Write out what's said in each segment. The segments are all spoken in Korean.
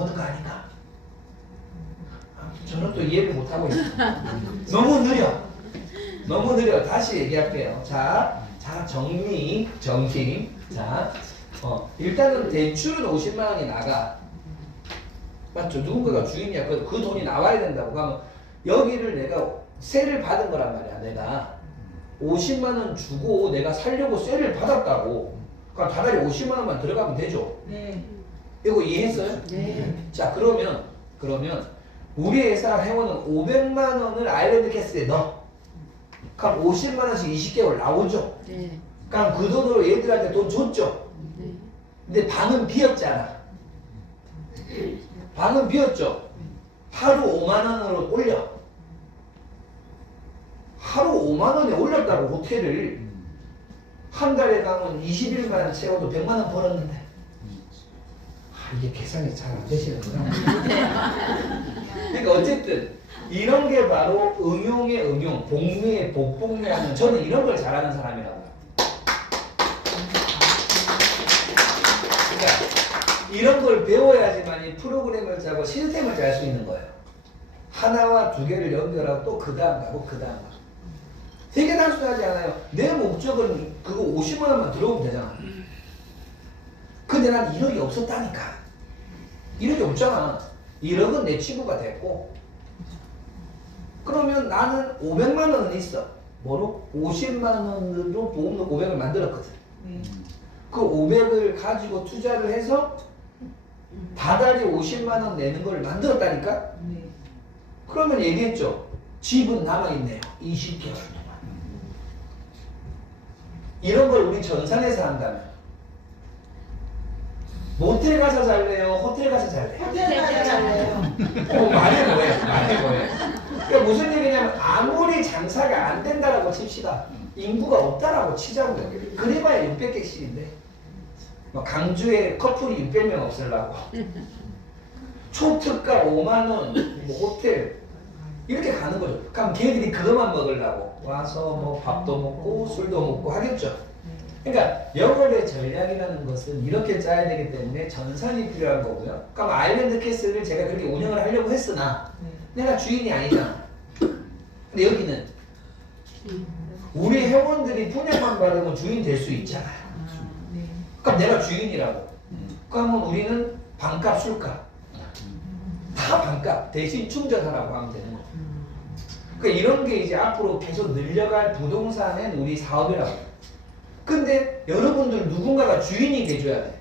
모든 거 아닌가? 저는 또 이해를 못하고 있어요. 너무 느려. 너무 느려. 다시 얘기할게요. 자, 정리. 자, 일단은 대출은 50만 원이 나가. 맞죠? 누군가가 주인이야. 그 돈이 나와야 된다고. 그러면 여기를 내가 세를 받은 거란 말이야. 내가 50만 원 주고 내가 살려고 세를 받았다고. 그러니까 다달이 50만 원만 들어가면 되죠? 네. 이거 이해했어요? 네. 자, 그러면 우리 회사 회원은 500만 원을 아일랜드 캐슬에 넣어. 그럼 50만 원씩 20개월 나오죠? 네. 그럼 그 돈으로 얘들한테 돈 줬죠? 네. 근데 방은 비었잖아. 방은 비었죠? 하루 5만 원으로 올려. 하루 5만 원에 올렸다고 호텔을. 한 달에 가면 21만 원 채워도 100만 원 벌었는데. 이게 계산이 잘 안 되시는구나. 그러니까 어쨌든 이런 게 바로 응용의 응용, 복리의 복복리하는, 저는 이런 걸 잘하는 사람이라고요. 그러니까 이런 걸 배워야지만 이 프로그램을 짜고 시스템을 짤 수 있는 거예요. 하나와 두 개를 연결하고 또 그 다음 가고 그 다음 가고. 되게 단순하지 않아요. 내 목적은 그거 50만 원만 들어오면 되잖아. 근데 난 1억이 없었다니까. 1억이 없잖아. 1억은 내 친구가 됐고. 그러면 나는 500만 원은 있어. 뭐로? 50만 원으로 보험료 500을 만들었거든. 그 500을 가지고 투자를 해서 다달이 50만 원 내는 걸 만들었다니까? 그러면 얘기했죠. 집은 남아있네요. 20개월 동안. 이런 걸 우리 전산에서 한다면 모텔 가서 잘래요? 호텔 가서 잘래요? 호텔 가서 잘래요. 말이 뭐예요? 그러니까 무슨 얘기냐면 아무리 장사가 안 된다라고 칩시다. 인구가 없다라고 치자고요. 그래봐야 600개씩인데 강주에 커플이 600명 없으려고 초특가 5만원 뭐 호텔 이렇게 가는 거죠. 그럼 걔들이 그것만 먹으려고 와서 뭐 밥도 먹고 술도 먹고 하겠죠. 그러니까 영업의 전략이라는 것은 이렇게 짜야 되기 때문에 전산이 필요한 거고요. 그럼 아일랜드 캐슬을 제가 그렇게 운영을 하려고 했으나 내가 주인이 아니잖아. 근데 여기는 우리 회원들이 분양만 받으면 주인 될 수 있잖아요. 그럼 내가 주인이라고. 그러면 우리는 방값, 술값 다 방값 대신 충전하라고 하면 되는 거죠. 그러니까 이런 게 이제 앞으로 계속 늘려갈 부동산은 우리 사업이라고. 근데 여러분들 누군가가 주인이 돼줘야 돼.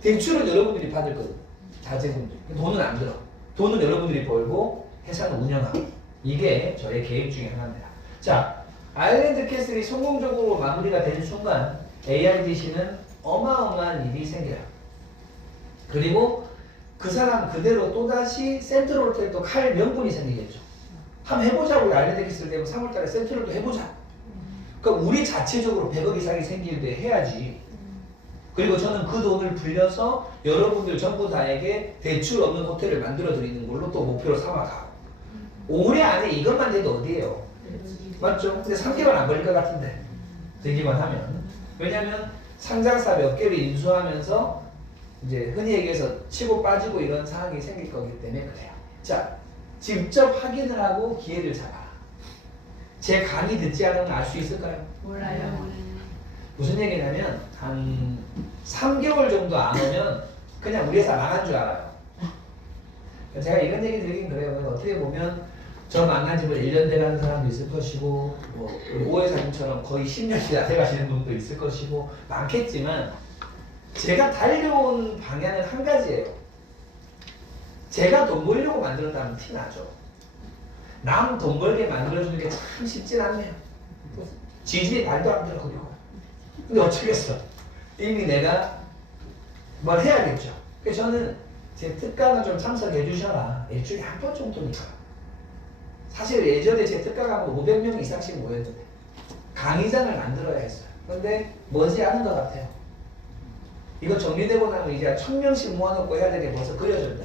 대출은 여러분들이 받을 거거든. 자제분들. 돈은 안 들어. 돈은 여러분들이 벌고 회사는 운영하고. 이게 저의 계획 중에 하나입니다. 자, 아일랜드 캐슬이 성공적으로 마무리가 되는 순간 ARDC는 어마어마한 일이 생겨요. 그리고 그 사람 그대로 또다시 센트럴 호텔도 갈 명분이 생기겠죠. 한번 해보자고. 아일랜드 캐슬 되면 3월달에 센트럴도 해보자. 그러니까 우리 자체적으로 100억 이상이 생길 때 해야지. 그리고 저는 그 돈을 불려서 여러분들 전부 다에게 대출 없는 호텔을 만들어 드리는 걸로 또 목표로 삼아가고. 올해 안에 이것만 돼도 어디에요? 맞죠? 근데 3개월 안 걸릴 것 같은데 되기만 하면. 왜냐면 상장사 몇 개를 인수하면서 이제 흔히 얘기해서 치고 빠지고 이런 상황이 생길 거기 때문에 그래요. 자, 직접 확인을 하고 기회를 잡아라. 제 강의 듣지 않으면 알 수 있을까요? 몰라요. 무슨 얘기냐면 한 3개월 정도 안 오면 그냥 우리 회사 망한 줄 알아요. 제가 이런 얘기 드리긴 그래요. 어떻게 보면 저 만난 지도 1년 돼가는 사람도 있을 것이고 뭐 오 회사님처럼 거의 10년이 다 돼가시는 분도 있을 것이고 많겠지만 제가 달려온 방향은 한 가지예요. 제가 돈 벌려고 만들었다면 티나죠. 남 돈 벌게 만들어주는 게 참 쉽진 않네요. 지지에 발도 안 들어 그리고. 근데 어쩌겠어. 이미 내가 뭘 해야겠죠. 그래서 저는 제 특강을 좀 참석해 주셔라. 일주일에 한 번 정도니까. 사실 예전에 제 특강 하면 500명 이상씩 모였는데 강의장을 만들어야 했어요. 근데 머지않은 것 같아요. 이거 정리되고 나면 이제 1000명씩 모아놓고 해야 되게 벌써 그려졌다.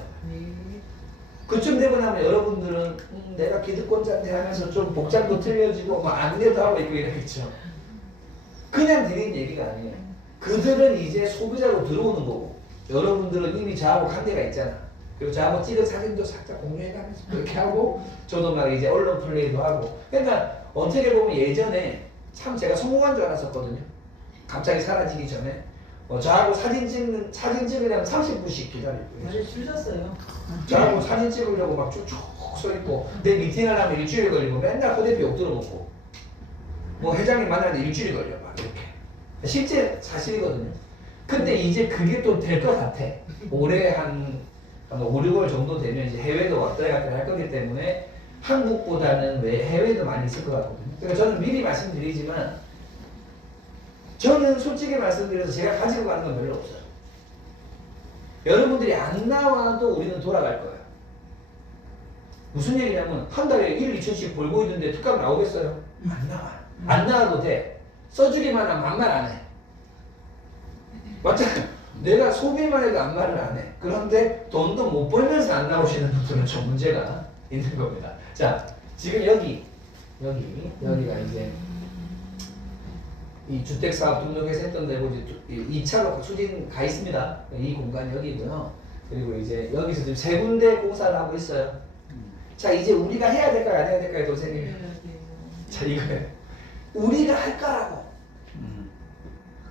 그쯤 되고 나면 여러분들은 내가 기득권자인데 하면서 좀 복장도 틀려지고 뭐 안내도 하고 있고 이러겠죠. 그냥 드린 얘기가 아니에요. 그들은 이제 소비자로 들어오는 거고 여러분들은 이미 저하고 관계가 있잖아. 그리고 저하고 찍은 사진도 살짝 공유해가면서 그렇게 하고 저도 막 이제 언론 플레이도 하고. 그러니까 어떻게 보면 예전에 참 제가 성공한 줄 알았었거든요. 갑자기 사라지기 전에 저하고 사진 찍으려면 30분씩 기다리고 맞아요. 줄 섰어요. 저하고 사진 찍으려고 막 쭉쭉 서 있고 내 미팅을 하면 일주일 걸리고 맨날 허대비 욕 들어먹고 뭐 회장님 만나는데 일주일이 걸려 막 이렇게 실제 사실이거든요. 근데 이제 그게 또 될 것 같아. 올해 한 5, 6월 정도 되면 이제 해외도 왔다 갔다 할 거기 때문에 한국보다는 왜 해외도 많이 있을 것 같거든요. 그러니까 저는 미리 말씀드리지만 저는 솔직히 말씀드려서 제가 가지고 가는 건 별로 없어요. 여러분들이 안 나와도 우리는 돌아갈 거예요. 무슨 얘기냐면 한 달에 1, 2천씩 벌고 있는데 특강 나오겠어요? 안 나와요. 안 나와도 돼. 써주기만 하면 아무 말 안 해. 맞잖아요. 내가 소비만 해도 아무 말을 안 해. 그런데 돈도 못 벌면서 안 나오시는 분들은 좀 문제가 있는 겁니다. 자, 지금 여기가 이제 이 주택사업 등록해서 했던 데고 이제 2차로 추진 가 있습니다. 이 공간이 여기고요. 그리고 이제 여기서 지금 3군데 공사를 하고 있어요. 자, 이제 우리가 해야 될까요? 안 해야 될까요? 선생님? 자, 이거예요. 우리가 할까라고.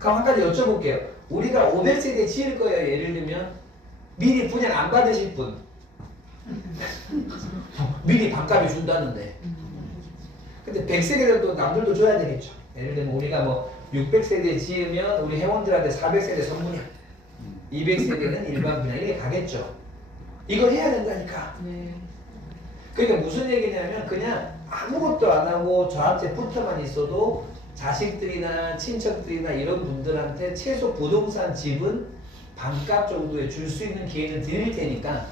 그럼 한 가지 여쭤볼게요. 우리가 500세대 지을 거예요. 예를 들면 미리 분양 안 받으실 분. 미리 반값이 준다는데. 근데 100세대도 남들도 줘야 되겠죠. 예를 들면 우리가 뭐 600세대 지으면 우리 회원들한테 400세대 선분양, 200세대는 일반 분양 이렇게 가겠죠. 이거 해야 된다니까. 네. 그러니까 무슨 얘기냐면 그냥 아무것도 안 하고 저한테 붙어만 있어도 자식들이나 친척들이나 이런 분들한테 최소 부동산 집은 반값 정도에 줄 수 있는 기회는 드릴 테니까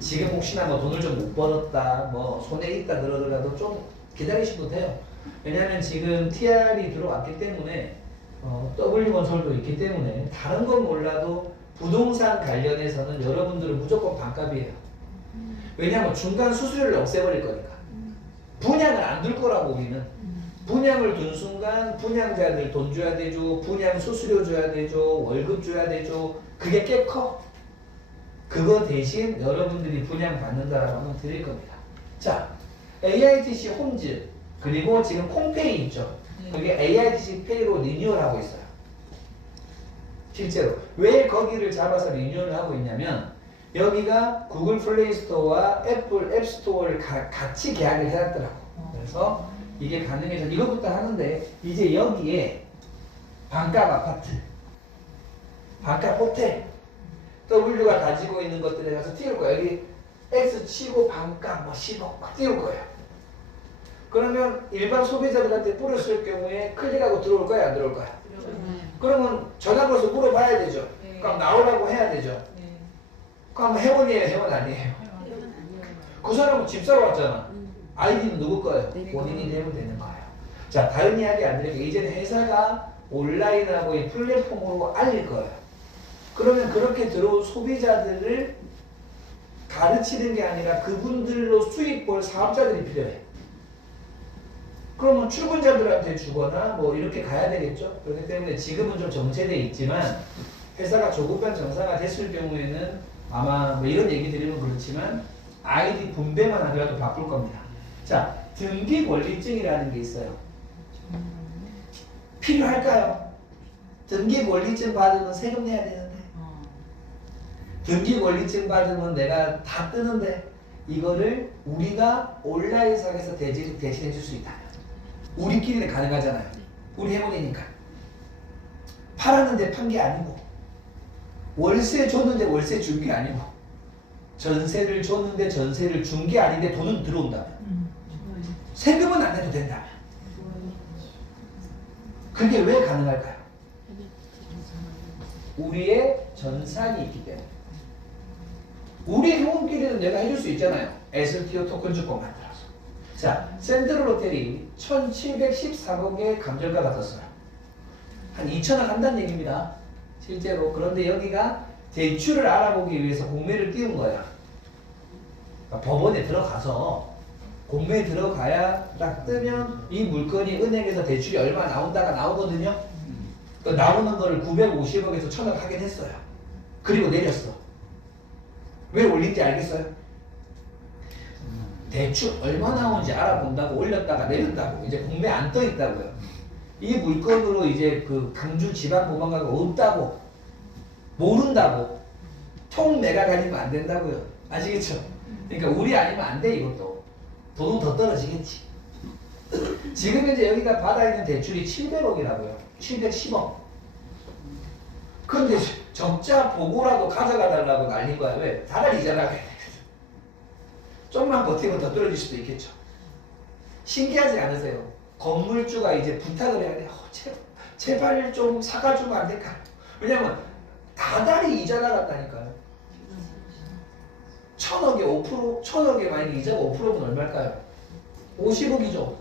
지금 혹시나 뭐 돈을 좀 못 벌었다, 뭐 손에 있다 그러더라도 좀 기다리셔도 돼요. 왜냐하면 지금 TR이 들어왔기 때문에 W건설도 있기 때문에 다른 건 몰라도 부동산 관련해서는 여러분들은 무조건 반값이에요. 왜냐하면 중간 수수료를 없애버릴 거니까. 분양을 안 둘 거라고 우리는. 분양을 둔 순간 분양자들 돈 줘야 되죠. 분양 수수료 줘야 되죠. 월급 줘야 되죠. 그게 꽤 커. 그거 대신 여러분들이 분양 받는다라고 하면 드릴 겁니다. 자, AITC 홈즈 그리고 지금 콩페이 있죠. 그게 AITC 페이로 리뉴얼하고 있어요. 실제로 왜 거기를 잡아서 리뉴얼을 하고 있냐면 여기가 구글 플레이 스토어와 애플 앱 스토어를 같이 계약을 해놨더라고. 그래서 이게 가능해서 이것부터 하는데 이제 여기에 반값 아파트, 반값 호텔, W가 가지고 있는 것들에 가서 띄울 거야. 여기 X 치고 반값 뭐 10억 막 띄울 거예요. 그러면 일반 소비자들한테 뿌렸을 경우에 클릭하고 들어올 거야, 안 들어올 거야? 그러면 전화 걸어서 물어봐야 되죠. 그럼 나오라고 해야 되죠. 그럼 회원이에요, 회원 아니에요? 그 사람은 집 사러 왔잖아. 아이디는 누구 거예요? 본인이 내면 되는 거예요. 자, 다른 이야기 안 드릴게요. 이제는 회사가 온라인하고 이 플랫폼으로 알릴 거예요. 그러면 그렇게 들어온 소비자들을 가르치는 게 아니라 그분들로 수익 벌 사업자들이 필요해. 그러면 출근자들한테 주거나 뭐 이렇게 가야 되겠죠. 그렇기 때문에 지금은 좀 정체돼 있지만 회사가 조급한 정상화 됐을 경우에는 아마 뭐 이런 얘기 드리면 그렇지만 아이디 분배만 하더라도 바꿀 겁니다. 자, 등기 권리증이라는 게 있어요. 필요할까요? 등기 권리증 받으면 세금 내야 되는데 등기 권리증 받으면 내가 다 뜨는데 이거를 우리가 온라인상에서 대신해 줄 수 있다. 우리끼리는 가능하잖아요. 우리 회원이니까. 팔았는데 판 게 아니고 월세 줬는데 월세 준 게 아니고 전세를 줬는데 전세를 준 게 아닌데 돈은 들어온다면 세금은 안 내도 된다면 그게 왜 가능할까요? 우리의 전산이 있기 때문에 우리 회원끼리는 내가 해줄 수 있잖아요. STO 토큰 주권 만들어서. 자, 센트럴 호텔이 1713억의 감정가 받았어요. 한 2천억 한다는 얘기입니다. 실제로. 그런데 여기가 대출을 알아보기 위해서 공매를 띄운 거야. 그러니까 법원에 들어가서 공매에 들어가야 딱 뜨면 이 물건이 은행에서 대출이 얼마 나온다가 나오거든요. 그 나오는 거를 950억에서 1000억 하긴 했어요. 그리고 내렸어. 왜 올린지 알겠어요? 대출 얼마 나오는지 알아본다고 올렸다가 내렸다고 이제 공매 안 떠 있다고요. 이 물건으로 이제 그 강주 지방보험가가 없다고 모른다고 통 매각 아니면 안 된다고요. 아시겠죠? 그러니까 우리 아니면 안 돼. 이것도 돈은 더 떨어지겠지. 지금 이제 여기다 받아 있는 대출이 700억이라고요. 710억. 근데 적자 보고라도 가져가 달라고 난린 거야. 왜? 다달 이자라고 해야 돼. 좀만 버티면 더 떨어질 수도 있겠죠. 신기하지 않으세요? 건물주가 이제 부탁을 해야 돼. 제발 좀 사가주면 안 될까? 왜냐면 다달이 이자 나갔다니까요. 1000억에 5%, 1000억에 만약에 이자가 5%면 얼마일까요? 50억이죠.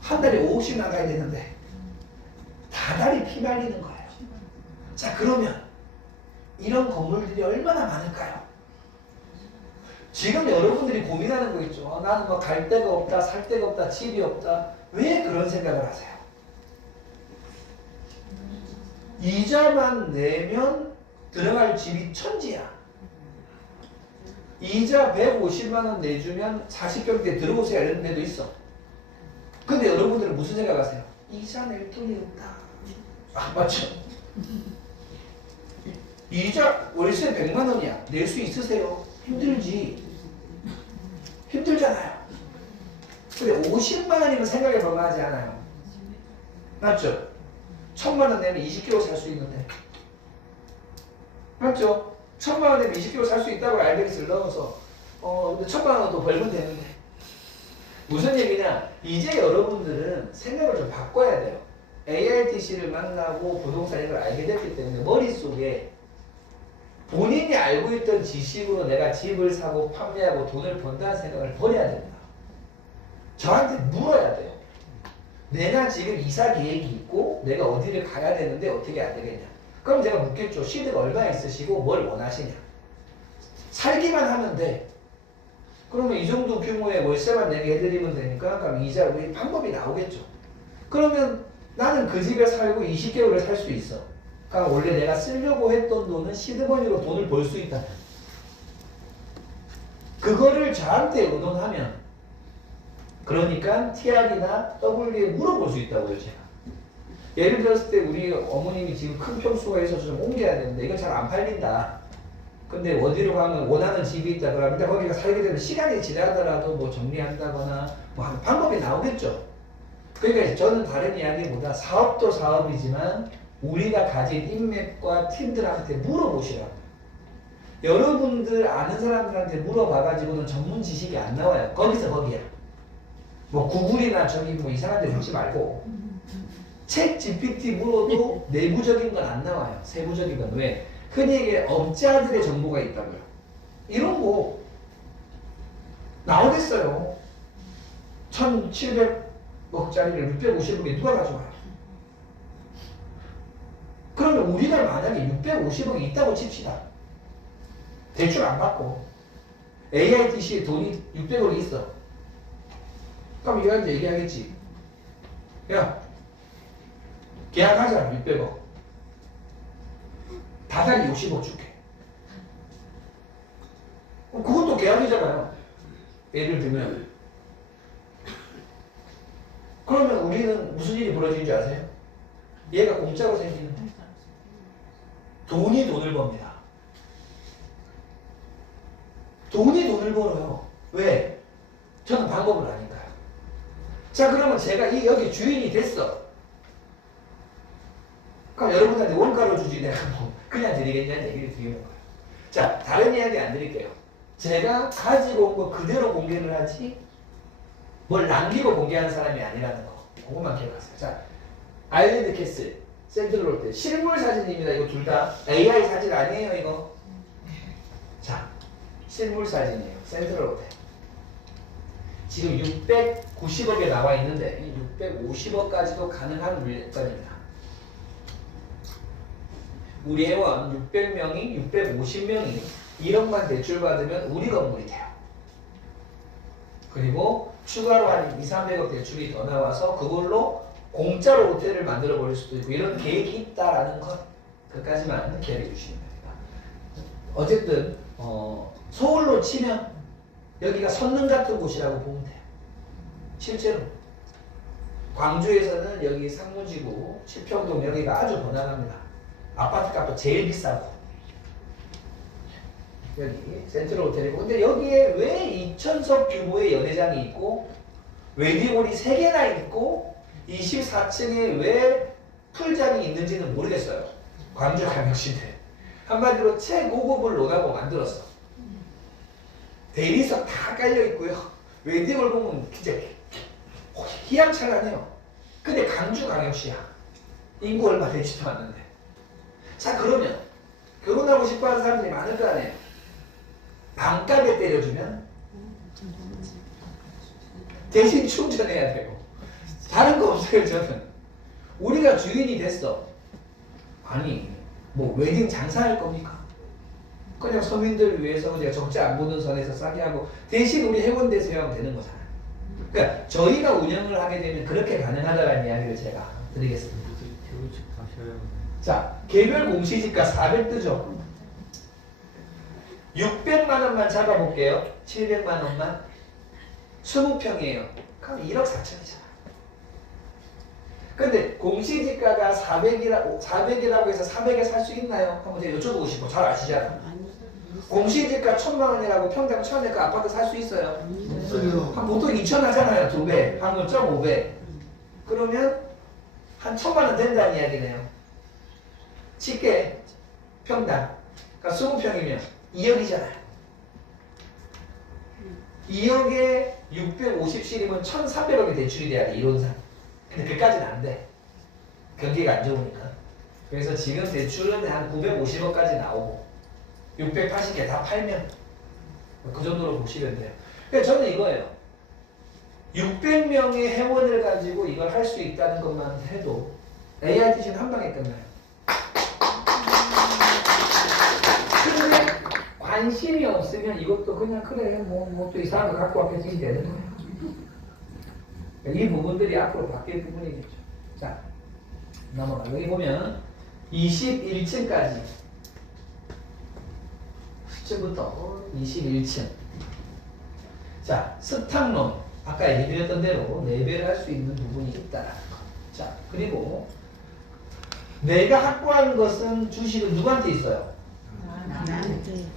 한 달에 5억씩 나가야 되는데 다달이 피말리는 거예요. 자, 그러면 이런 건물들이 얼마나 많을까요? 지금 여러분들이 고민하는 거 있죠. 나는 뭐 갈 데가 없다, 살 데가 없다, 집이 없다. 왜 그런 생각을 하세요? 이자만 내면 들어갈 집이 천지야. 이자 150만 원 내주면 40평대 들어오세요 이런 데도 있어. 근데 여러분들은 무슨 생각하세요? 이자 낼 돈이 없다. 아, 맞죠? 이자 월세 100만 원이야. 낼 수 있으세요? 힘들지. 힘들잖아요. 근데 50만 원이면 생각해 볼만하지 않아요. 맞죠? 1000만 원 내면 20kg 살 수 있는데. 맞죠? 1000만 원 내면 20kg 살 수 있다고 알베리스를 넣어서 근데 1000만 원도 벌면 되는데. 무슨 얘기냐? 이제 여러분들은 생각을 좀 바꿔야 돼요. ARTC를 만나고 부동산 이걸 알게 됐기 때문에 머릿속에 본인이 알고 있던 지식으로 내가 집을 사고 판매하고 돈을 번다는 생각을 버려야 됩니다. 저한테 물어야 돼요. 내가 지금 이사 계획이 있고 내가 어디를 가야 되는데 어떻게 해야 되겠냐. 그럼 제가 묻겠죠. 시드가 얼마 있으시고 뭘 원하시냐. 살기만 하면 돼. 그러면 이 정도 규모의 월세만 내게 해드리면 되니까 그럼 이자 우리 방법이 나오겠죠. 그러면 나는 그 집에 살고 20개월을 살 수 있어. 그러니까 원래 내가 쓰려고 했던 돈은 시드머니로 돈을 벌 수 있다. 그거를 저한테 의논하면 그러니까 TR이나 W에 물어볼 수 있다고요. 제가. 예를 들었을 때 우리 어머님이 지금 큰 평수가 있어서 좀 옮겨야 되는데 이건 잘 안 팔린다. 근데 어디로 가면 원하는 집이 있다 그러면 거기가 살게 되면 시간이 지나더라도 뭐 정리한다거나 뭐 하는 방법이 나오겠죠. 그러니까 저는 다른 이야기보다 사업도 사업이지만 우리가 가진 인맥과 팀들한테 물어보시라고. 여러분들 아는 사람들한테 물어봐가지고는 전문 지식이 안 나와요. 거기서 거기야. 뭐 구글이나 저기 뭐 이상한 데 묻지 말고 챗 GPT 물어도 내부적인 건 안 나와요. 세부적인 건. 왜? 흔히 얘기해 업자들의 정보가 있다고요. 이런 거 나오겠어요. 1700억짜리를 650억에 누가 가져와요? 그러면 우리가 만약에 650억이 있다고 칩시다. 대출 안 받고 AITC에 돈이 600억이 있어. 그럼 이거 얘기하겠지. 야, 계약하자. 600억. 다달이 60억 줄게. 그것도 계약이잖아요. 예를 들면. 그러면 우리는 무슨 일이 벌어지는 줄 아세요? 얘가 공짜로 생기는데 돈이 돈을 법니다. 돈이 돈을 벌어요. 왜? 저는 방법을 아니까요. 자, 그러면 제가 여기 주인이 됐어. 그럼 여러분한테 원가로 주지 내가 뭐 그냥 드리겠냐는 얘기를 드리는 거예요. 자, 다른 이야기 안 드릴게요. 제가 가지고 온 거 그대로 공개를 하지 뭘 남기고 공개하는 사람이 아니라는 거. 그것만 기억하세요. 자, 아일랜드 캐슬, 센트럴 롯데 실물 사진입니다. 이거 둘 다 AI 사진 아니에요, 이거. 자, 실물 사진이에요. 센트럴 롯데. 지금 690억에 나와 있는데 이 650억까지도 가능한 물건입니다. 우리 회원 600명이 650명이 1억만 대출받으면 우리 건물이 돼요. 그리고 추가로 한 200~300억 대출이 더 나와서 그걸로 공짜로 호텔을 만들어 버릴 수도 있고 이런 계획이 있다라는 것 그까지만 기억해 주시면 됩니다. 어쨌든 서울로 치면 여기가 선릉 같은 곳이라고 보면 돼요. 실제로 광주에서는 여기 상무지구, 칠평동 여기가 아주 번화합니다. 아파트 값도 제일 비싸고 여기 센트럴 호텔이고 근데 여기에 왜 2,000석 규모의 연회장이 있고 웨딩홀이 3개나 있고 24층에 왜 풀장이 있는지는 모르겠어요. 광주광역시인데 한마디로 최고급을 논하고 만들었어. 대리석 다 깔려있고요. 웨딩홀 보면 진짜 희양찬란해요. 근데 강주광역시야. 인구 얼마 되지도 않는데. 자 그러면 결혼하고 싶어하는 사람들이 많을 거 아니에요. 반값에 때려주면 대신 충전해야 되고 다른 거 없어요. 저는 우리가 주인이 됐어. 아니 뭐 웨딩 장사할 겁니까? 그냥 서민들 위해서 그냥 적자 안 보는 선에서 싸게 하고 대신 우리 해운대에서 하면 되는 거잖아요. 그러니까 저희가 운영을 하게 되면 그렇게 가능하다는 이야기를 제가 드리겠습니다. 자, 개별 공시지가 400 뜨죠. 600만 원만 잡아볼게요. 700만 원만. 20평이에요. 그럼 1억 4천이잖아. 근데 공시지가가 400이라고 해서 400에 살 수 있나요? 한번 제가 여쭤보고 싶어. 잘 아시잖아. 공시지가 1,000만 원이라고 평당 1,000원에 그 아파트 살 수 있어요? 한 보통 2,000 하잖아요. 2배. 한 1.5배. 그러면 한 1,000만 원 된다는 이야기네요. 쉽게 평당. 그러니까 20평이면 2억이잖아요. 2억에 650실이면 1,300억이 대출이 돼야 돼. 이론상. 근데 그까지는 안 돼. 경기가 안 좋으니까. 그래서 지금 대출은 한 950억까지 나오고 680개 다 팔면 그 정도로 보시면 돼요. 그러니까 저는 이거예요. 600명의 회원을 가지고 이걸 할 수 있다는 것만 해도 AITC는 한 방에 끝나요. 근데 관심이 없으면 이것도 그냥 그래 뭐 또 이상한 거 갖고 왔겠지 되는 거예요. 이 부분들이 앞으로 바뀔 부분이겠죠. 자 넘어가. 여기 보면 21층까지 10층부터 21층. 자, 스탁론. 아까 얘기드렸던 대로 4배를 할 수 있는 부분이 있다라는 거. 자, 그리고 내가 확보한 것은 주식은 누구한테 있어요?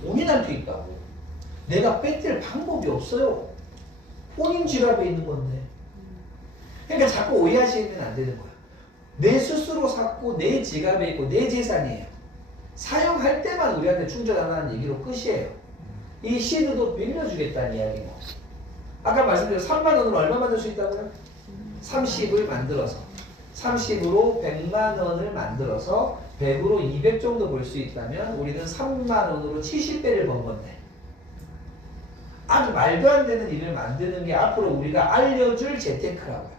본인한테 있다고. 내가 뺏길 방법이 없어요. 본인 지갑에 있는 건데. 그러니까 자꾸 오해하시면 안 되는 거야. 내 스스로 샀고 내 지갑에 있고 내 재산이에요. 사용할 때만 우리한테 충전하라는 얘기로 끝이에요. 이 시드도 빌려주겠다는 이야기고. 아까 말씀드린 3만 원으로 얼마 만들 수 있다고요? 30을 만들어서 30으로 100만 원을 만들어서 100으로 200 정도 벌 수 있다면 우리는 3만 원으로 70배를 번 건데 아주 말도 안 되는 일을 만드는 게 앞으로 우리가 알려줄 재테크라고요.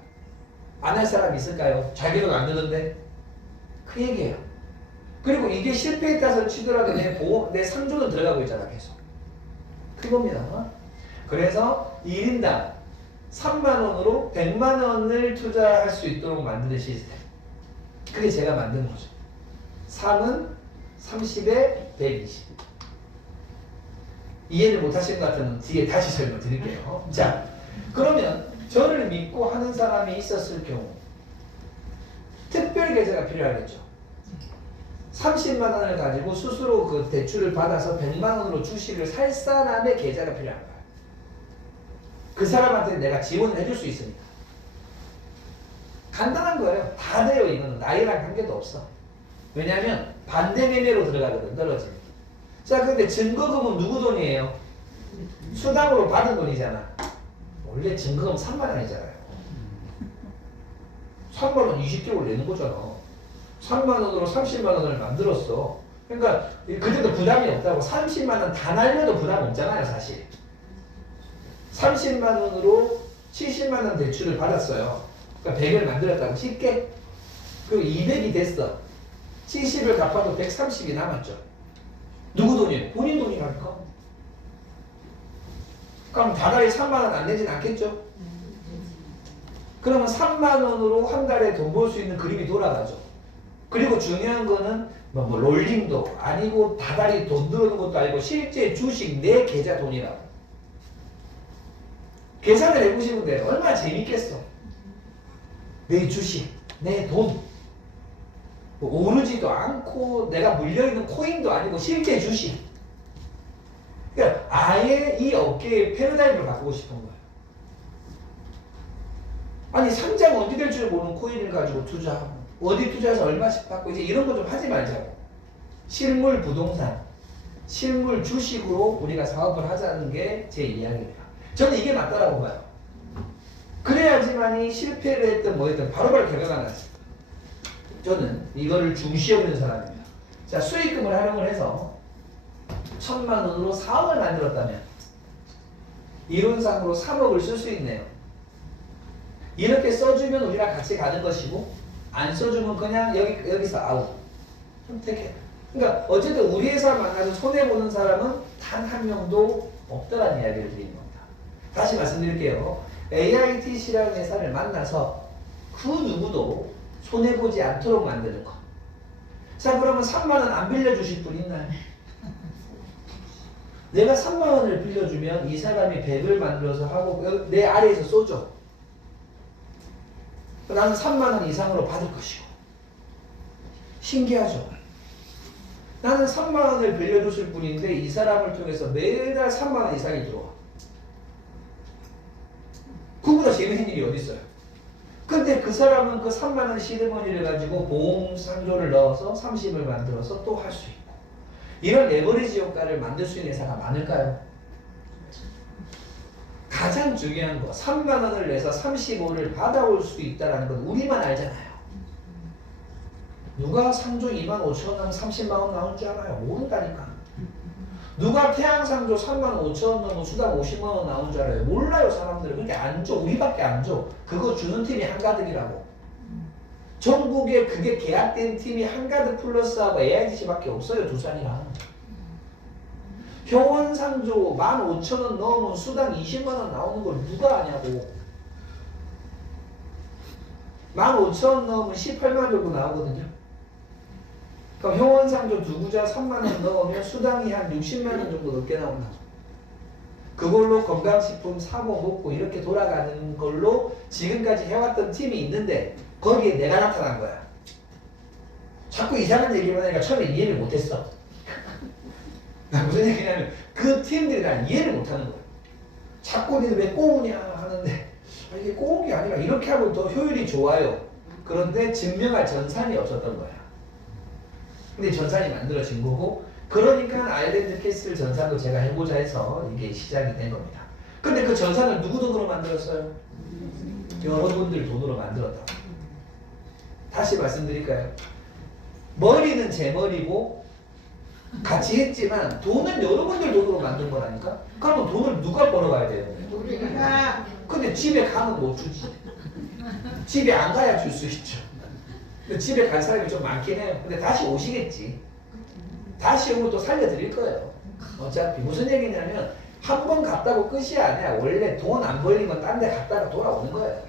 안 할 사람 있을까요? 자기도 안 되는데 그 얘기예요. 그리고 이게 실패했다서 치더라도 내 상조는 들어가고 있잖아 계속. 그겁니다. 그래서 1인당 3만 원으로 100만 원을 투자할 수 있도록 만드는 시스템. 그게 제가 만든 거죠. 3은 30에 120. 이해를 못하신 것 같으면 뒤에 다시 설명드릴게요. 자, 그러면 저를 믿고 하는 사람이 있었을 경우 특별 계좌가 필요하겠죠. 30만 원을 가지고 스스로 그 대출을 받아서 100만 원으로 주식을 살 사람의 계좌가 필요한 거예요. 그 사람한테 내가 지원을 해줄 수 있습니다. 간단한 거예요. 다 돼요. 이거는 나이랑 관계도 없어. 왜냐하면 반대 매매로 들어가거든. 떨어지면. 자, 근데 증거금은 누구 돈이에요? 수당으로 받은 돈이잖아. 원래 증거금 3만 원이잖아요. 3만 원 20개월 내는 거잖아. 3만 원으로 30만 원을 만들었어. 그러니까 그때도 부담이 없다고. 30만 원 다 날려도 부담 없잖아요, 사실. 30만 원으로 70만 원 대출을 받았어요. 그러니까 100을 만들었다고 쉽게. 그리고 200이 됐어. 70을 갚아도 130이 남았죠. 누구 돈이에요? 본인 돈이라니까. 그럼 다달에 3만 원 안 내진 않겠죠? 그러면 3만 원으로 한 달에 돈 벌 수 있는 그림이 돌아가죠. 그리고 중요한 거는 뭐 롤링도 아니고 다달이 돈 들어오는 것도 아니고 실제 주식 내 계좌 돈이라고. 계산을 해보시면 돼요. 얼마나 재밌겠어. 내 주식, 내 돈. 뭐 오르지도 않고 내가 물려있는 코인도 아니고 실제 주식. 그러니까 아예 이 업계의 패러다임을 바꾸고 싶은 거예요. 아니 상장 언제 될 줄 모르는 코인을 가지고 투자하고 어디 투자해서 얼마씩 받고 이제 이런 거 좀 하지 말자고. 실물 부동산, 실물 주식으로 우리가 사업을 하자는 게 제 이야기입니다. 저는 이게 맞다라고 봐요. 그래야지만이 실패를 했든 뭐 했든 바로바로 결과가 나지. 저는 이거를 중시하는 사람입니다. 자, 수익금을 활용을 해서 1,000만 원으로 4억을 만들었다면 이론상으로 3억을 쓸 수 있네요. 이렇게 써주면 우리랑 같이 가는 것이고 안 써주면 그냥 여기서 아웃. 선택해. 그러니까 어쨌든 우리 회사 만나서 손해보는 사람은 단 한 명도 없다라는 이야기를 드리는 겁니다. 다시 말씀드릴게요. AITC라는 회사를 만나서 그 누구도 손해보지 않도록 만드는 거. 자, 그러면 3만 원 안 빌려주실 분 있나요? 내가 3만 원을 빌려주면 이 사람이 100을 만들어서 하고 내 아래에서 쏘죠. 나는 3만 원 이상으로 받을 것이고. 신기하죠? 나는 3만 원을 빌려줬을 뿐인데 이 사람을 통해서 매달 3만 원 이상이 들어와. 그보다 재밌는 일이 어디 있어요? 근데 그 사람은 그 3만 원 시드머니를 가지고 보험상조를 넣어서 30을 만들어서 또 할 수 있고. 이런 레버리지 효과를 만들 수 있는 회사가 많을까요? 가장 중요한 거 3만 원을 내서 35를 받아올 수 있다는 건 우리만 알잖아요. 누가 상조 2만 5천 원 하면 30만 원 나올 줄 알아요? 모른다니까. 누가 태양상조 3만 5천 원 넘으면 수당 50만 원 나온 줄 알아요? 몰라요 사람들은. 그렇게 안 줘. 우리밖에 안 줘. 그거 주는 팀이 한가득이라고. 전국에 그게 계약된 팀이 한가득 플러스하고 AIGC밖에 없어요. 두산이랑. 효원상조 15,000원 넣으면 수당 20만 원 나오는 걸 누가 아냐고. 15,000원 넣으면 18만 정도 나오거든요. 그럼 효원상조 두 구자 3만 원 넣으면 수당이 한 60만 원 정도 넘게 나온다. 그걸로 건강식품 사고 먹고 이렇게 돌아가는 걸로 지금까지 해왔던 팀이 있는데 거기에 내가 나타난 거야. 자꾸 이상한 얘기만 하니까 처음에 이해를 못했어. 무슨 얘기냐면 그 팀들이 난 이해를 못하는 거야. 자꾸 니는 왜 꼬우냐 하는데 이게 꼬운 게 아니라 이렇게 하면 더 효율이 좋아요. 그런데 증명할 전산이 없었던 거야. 근데 전산이 만들어진 거고, 그러니까 아일랜드 캐슬 전산도 제가 해보자 해서 이게 시작이 된 겁니다. 근데 그 전산을 누구 돈으로 만들었어요? 여러분들 돈으로 만들었다. 다시 말씀드릴까요? 머리는 제 머리고 같이 했지만 돈은 여러분들 돈으로 만든 거라니까? 그러면 돈을 누가 벌어가야 돼요? 우리가. 근데 집에 가면 못 주지. 집에 안 가야 줄 수 있죠. 근데 집에 간 사람이 좀 많긴 해요. 근데 다시 오시겠지. 다시 오면 또 살려드릴 거예요. 어차피 무슨 얘기냐면 한 번 갔다고 끝이 아니야. 원래 돈 안 벌리면 딴 데 갔다가 돌아오는 거예요.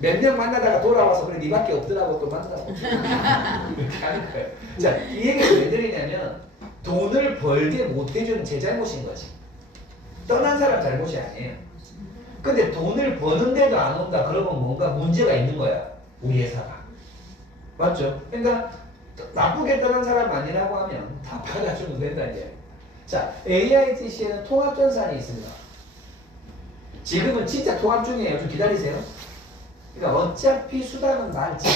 몇 명 만나다가 돌아와서 그래 니밖에 없더라고 또 만나고 이렇게 하는 거예요. 자, 이 얘기를 왜 드리냐면 돈을 벌게 못 해주는 제 잘못인 거지. 떠난 사람 잘못이 아니에요. 근데 돈을 버는데도 안 온다 그러면 뭔가 문제가 있는 거야. 우리 회사가. 맞죠? 그러니까 나쁘게 떠난 사람 아니라고 하면 다 받아주면 된다 이제. 자, AITC에는 통합전산이 있습니다. 지금은 진짜 통합 중이에요. 좀 기다리세요. 그러니까 어차피 수당은 많지.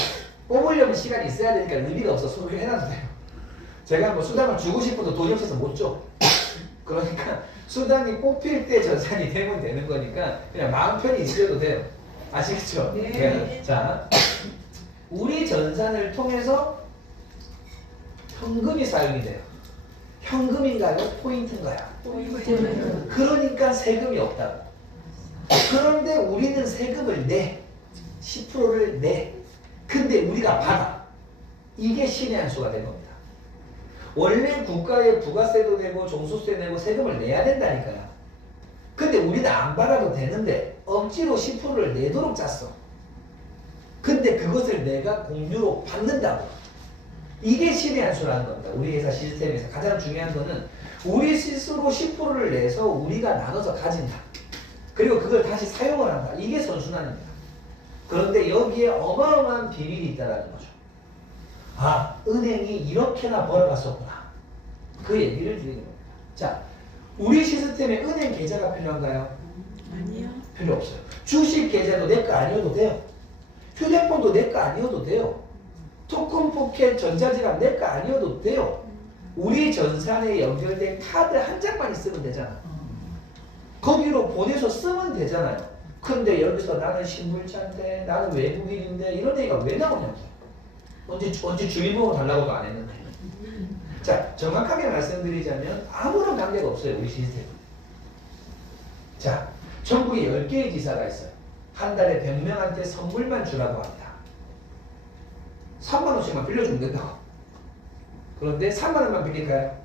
뽑으려면 시간이 있어야 되니까 의미가 없어. 소개를 해놔도 돼요. 제가 뭐 수당을 주고 싶어도 돈이 없어서 못 줘. 그러니까 수당이 뽑힐 때 전산이 되면 되는 거니까 그냥 마음 편히 있으셔도 돼요. 아시겠죠? 네. 네. 자, 우리 전산을 통해서 현금이 사용이 돼요. 현금인가요? 포인트인가요? 그러니까 세금이 없다고. 그런데 우리는 세금을 내. 10%를 내. 근데 우리가 받아. 이게 신의 한 수가 된 겁니다. 원래 국가에 부가세도 내고 종소세 내고 세금을 내야 된다니까요. 근데 우리는 안 받아도 되는데 억지로 10%를 내도록 짰어. 근데 그것을 내가 공유로 받는다고. 이게 신의 한 수라는 겁니다. 우리 회사 시스템에서 가장 중요한 거는 우리 스스로 10%를 내서 우리가 나눠서 가진다. 그리고 그걸 다시 사용을 한다. 이게 선순환입니다. 그런데 여기에 어마어마한 비밀이 있다는 거죠. 아, 은행이 이렇게나 벌어갔었구나. 그 얘기를 드리는 겁니다. 자, 우리 시스템에 은행 계좌가 필요한가요? 아니요. 필요 없어요. 주식 계좌도 내 거 아니어도 돼요. 휴대폰도 내 거 아니어도 돼요. 토큰 포켓 전자지갑 내 거 아니어도 돼요. 우리 전산에 연결된 카드 한 장만 있으면 되잖아. 거기로 보내서 쓰면 되잖아요. 근데 여기서 나는 신불자인데 나는 외국인인데 이런 얘기가 왜 나오냐고. 언제 주민번호 달라고도 안 했는데. 자, 정확하게 말씀드리자면 아무런 관계가 없어요. 우리 시스템. 자, 전국에 10개의 지사가 있어요. 한 달에 100명한테 선물만 주라고 합니다. 3만 원씩만 빌려주면 된다고. 그런데 3만 원만 빌릴까요?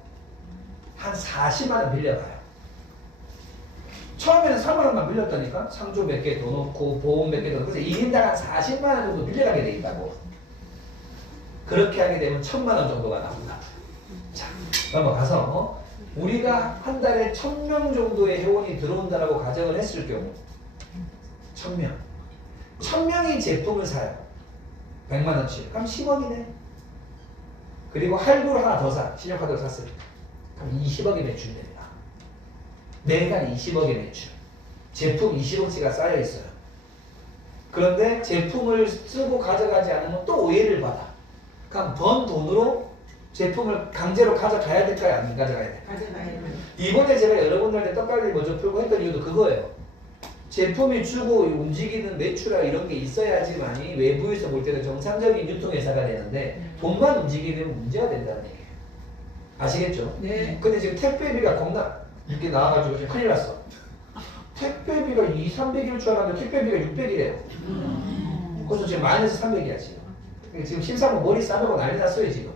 한 40만 원 빌려가요. 처음에는 3만 원만 빌렸다니까? 상조 몇 개 더 넣고 보험 몇 개 더 넣고 그래서 1인당 한 40만 원 정도 빌려가게 돼 있다고. 그렇게 하게 되면 1,000만 원 정도가 나온다. 자, 넘어가서 우리가 한 달에 1,000명 정도의 회원이 들어온다라고 가정을 했을 경우 1,000명 1,000명이 제품을 사요. 100만 원치. 그럼 10억이네. 그리고 할부를 하나 더 사. 신용카드로 샀어요. 그럼 20억의 매출이 됩니다. 매달 20억의 매출. 제품 20억치가 쌓여 있어요. 그런데 제품을 쓰고 가져가지 않으면 또 오해를 받아. 그럼 번 돈으로 제품을 강제로 가져가야 될까요? 안 가져가야 돼요? 가져가야 돼요. 이번에 제가 여러분들한테 떡갈비 먼저 풀고 했던 이유도 그거예요. 제품이 주고 움직이는 매출이나 이런 게 있어야지만이 외부에서 볼 때는 정상적인 유통회사가 되는데 돈만 움직이면 문제가 된다는 얘기예요. 아시겠죠? 네. 근데 지금 택배비가 겁나 이렇게 나와가지고 지금 큰일 났어. 택배비가 200~300일 줄 알았는데 택배비가 600이래요. 그래서 지금 마이너스 300이야 지금. 지금 심사부 머리 싸매고 난리 났어요 지금.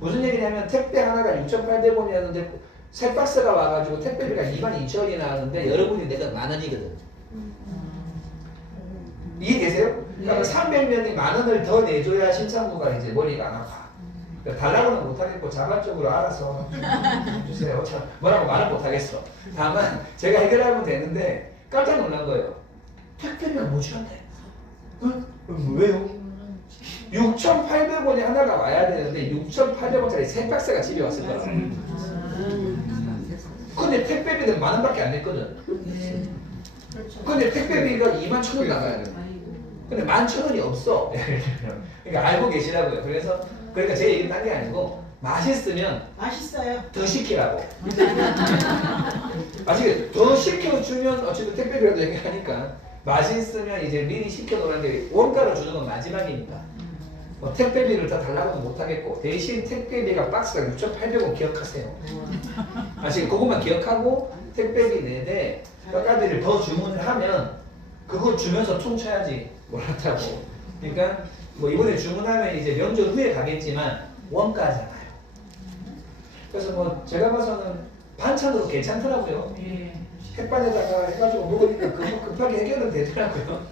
무슨 얘기냐면 택배 하나가 6,800원이었는데 새 박스가 와가지고 택배비가 22,000원이 나왔는데 여러분이 내가 10,000원이거든. 이해되세요? 그러니까 300명이 10,000원을 더 내줘야 심사부가 이제 머리가 안 아파. 그러니까 달라고는 못하겠고 자발적으로 알아서 주세요. 뭐라고 말은 못하겠어. 다만 제가 해결하면 되는데 깜짝 놀란 거예요. 택배비가 뭐 줄었대? 응? 왜요? 6,800원이 하나가 와야 되는데 6,800원짜리 새 박스가 집에 왔을 거라고. 근데 택배비는 10,000원밖에 안 냈거든. 근데 택배비가 21,000원이 나가야 돼. 근데 11,000원이 없어. 그러니까 알고 계시라고요. 그러니까 제 얘기는 딴 게 아니고 맛있으면 맛있어요. 더 시키라고. 아시겠죠? 더 시켜주면 어쨌든 택배비라도 얘기하니까 맛있으면 이제 미리 시켜놓는데 원가로 주는 건 마지막이니까. 뭐 택배비를 다 달라고는 못하겠고 대신 택배비가 박스가 6,800원 기억하세요. 아시겠죠? 그것만 기억하고 택배비 내내 떡갈비를 더 주문을 하면 그거 주면서 퉁쳐야지 몰랐다고. 그러니까 뭐 이번에 주문하면 이제 명절 후에 가겠지만 원가잖아요. 그래서 뭐 제가 봐서는 반찬으로 괜찮더라고요. 햇반에다가 해가지고 먹으니까 급하게 해결은 되더라고요.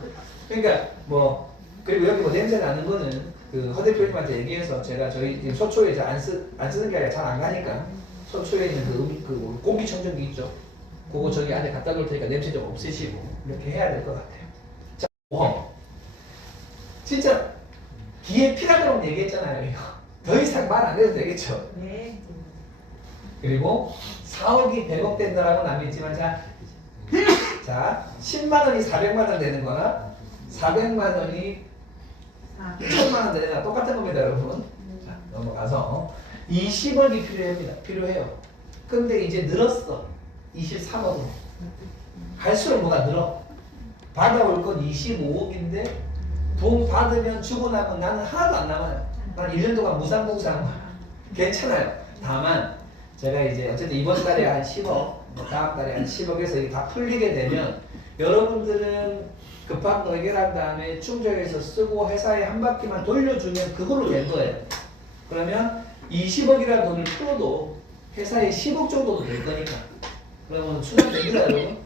그러니까 뭐 그리고 여기 뭐 냄새 나는 거는 그 허 대표님한테 얘기해서 제가 저희 소초에 이제 안 쓰는 게 아니라 잘 안 가니까 소초에 있는 그 공기청정기 있죠. 그거 저기 안에 갖다 놓을 테니까 냄새 좀 없애시고 이렇게 해야 될 것 같아요. 자, 보험. 진짜 귀에 피가 들어오면 얘기했잖아요. 이거 더 이상 말 안 해도 되겠죠. 네. 그리고 4억이 100억 된다라고는 안 믿지만 자 10만 원이 400만 원 되는 거나 400만 원이 1,000만 원 되는 거나 똑같은 겁니다, 여러분. 자, 넘어가서 20억이 필요해요. 근데 이제 늘었어. 23억으로. 갈수록 뭐가 늘어. 받아올 건 25억인데 돈 받으면 주고 나면 나는 하나도 안 남아요. 난 1년 동안 무상봉사한 거야. 괜찮아요. 다만 제가 이제 어쨌든 이번 달에 한 10억, 다음 달에 한 10억에서 이게 다 풀리게 되면 여러분들은 급한 거 해결한 다음에 충전해서 쓰고 회사에 한 바퀴만 돌려주면 그걸로 된 거예요. 그러면 20억이라는 돈을 풀어도 회사에 10억 정도도 될 거니까. 그러면 순환됩니다, 여러분.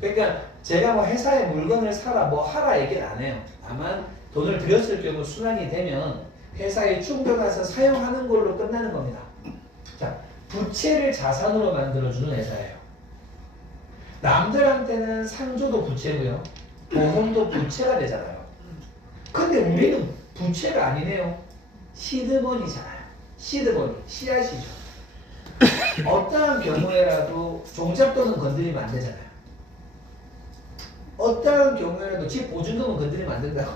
그러니까 제가 뭐 회사에 물건을 사라 뭐 하라 얘기를 안 해요. 다만 돈을 들였을 경우 순환이 되면 회사에 충전해서 사용하는 걸로 끝나는 겁니다. 자, 부채를 자산으로 만들어주는 회사예요. 남들한테는 상조도 부채고요. 보험도 부채가 되잖아요. 근데 우리는 부채가 아니네요. 시드머니잖아요. 시드머니, 씨앗이죠. 어떠한 경우에라도 종잣돈은 건드리면 안 되잖아요. 어떠한 경우에라도 집 보증금은 건드리면 안 된다고.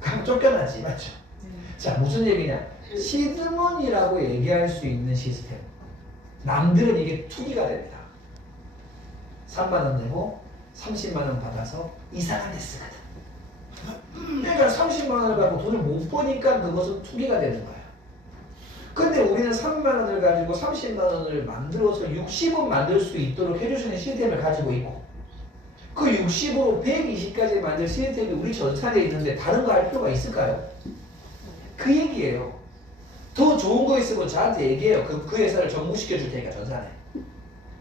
그럼 쫓겨나지, 맞죠? 자, 무슨 얘기냐? 시드머니라고 얘기할 수 있는 시스템. 남들은 이게 투기가 됩니다. 3만 원 내고 30만 원 받아서 이상한 데 쓰거든. 그러니까 30만 원을 갖고 돈을 못 버니까 그것은 투기가 되는 거예요. 근데 우리는 3만 원을 가지고 30만 원을 만들어서 60원 만들 수 있도록 해주시는 시스템을 가지고 있고, 그 60으로 120까지 만들 시스템이 우리 전산에 있는데 다른 거 할 필요가 있을까요? 그 얘기예요. 더 좋은 거 있으면 저한테 얘기해요. 그 회사를 정복시켜 줄 테니까 전산에.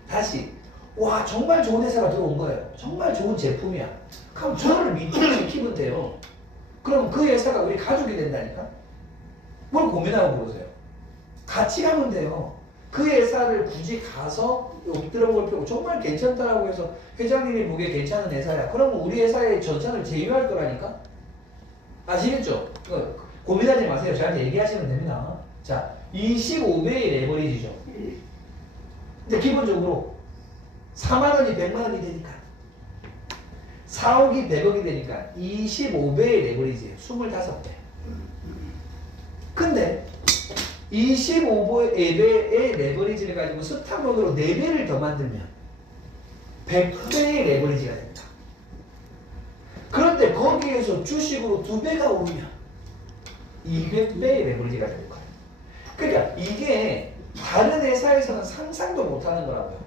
다시 와 정말 좋은 회사가 들어온 거예요. 정말 좋은 제품이야. 그럼 저를 민주시키면 돼요. 그럼 그 회사가 우리 가족이 된다니까? 뭘 고민하고 그러세요? 같이 가면 돼요. 그 회사를 굳이 가서 욕 들어볼 필요 없고 정말 괜찮다라고 해서 회장님이 보기에 괜찮은 회사야. 그러면 우리 회사의 전산을 제휴할 거라니까? 아시겠죠? 고민하지 마세요. 저한테 얘기하시면 됩니다. 자, 25배의 레버리지죠. 근데 기본적으로 4만 원이 100만 원이 되니까 4억이 100억이 되니까 25배의 레버리지예요. 25배. 근데 25배의 레버리지를 가지고 스탑론으로 4배를 더 만들면 100배의 레버리지가 됩니다. 그런데 거기에서 주식으로 2배가 오르면 200배의 레버리지가 되는 거예요. 그러니까 이게 다른 회사에서는 상상도 못하는 거라고요.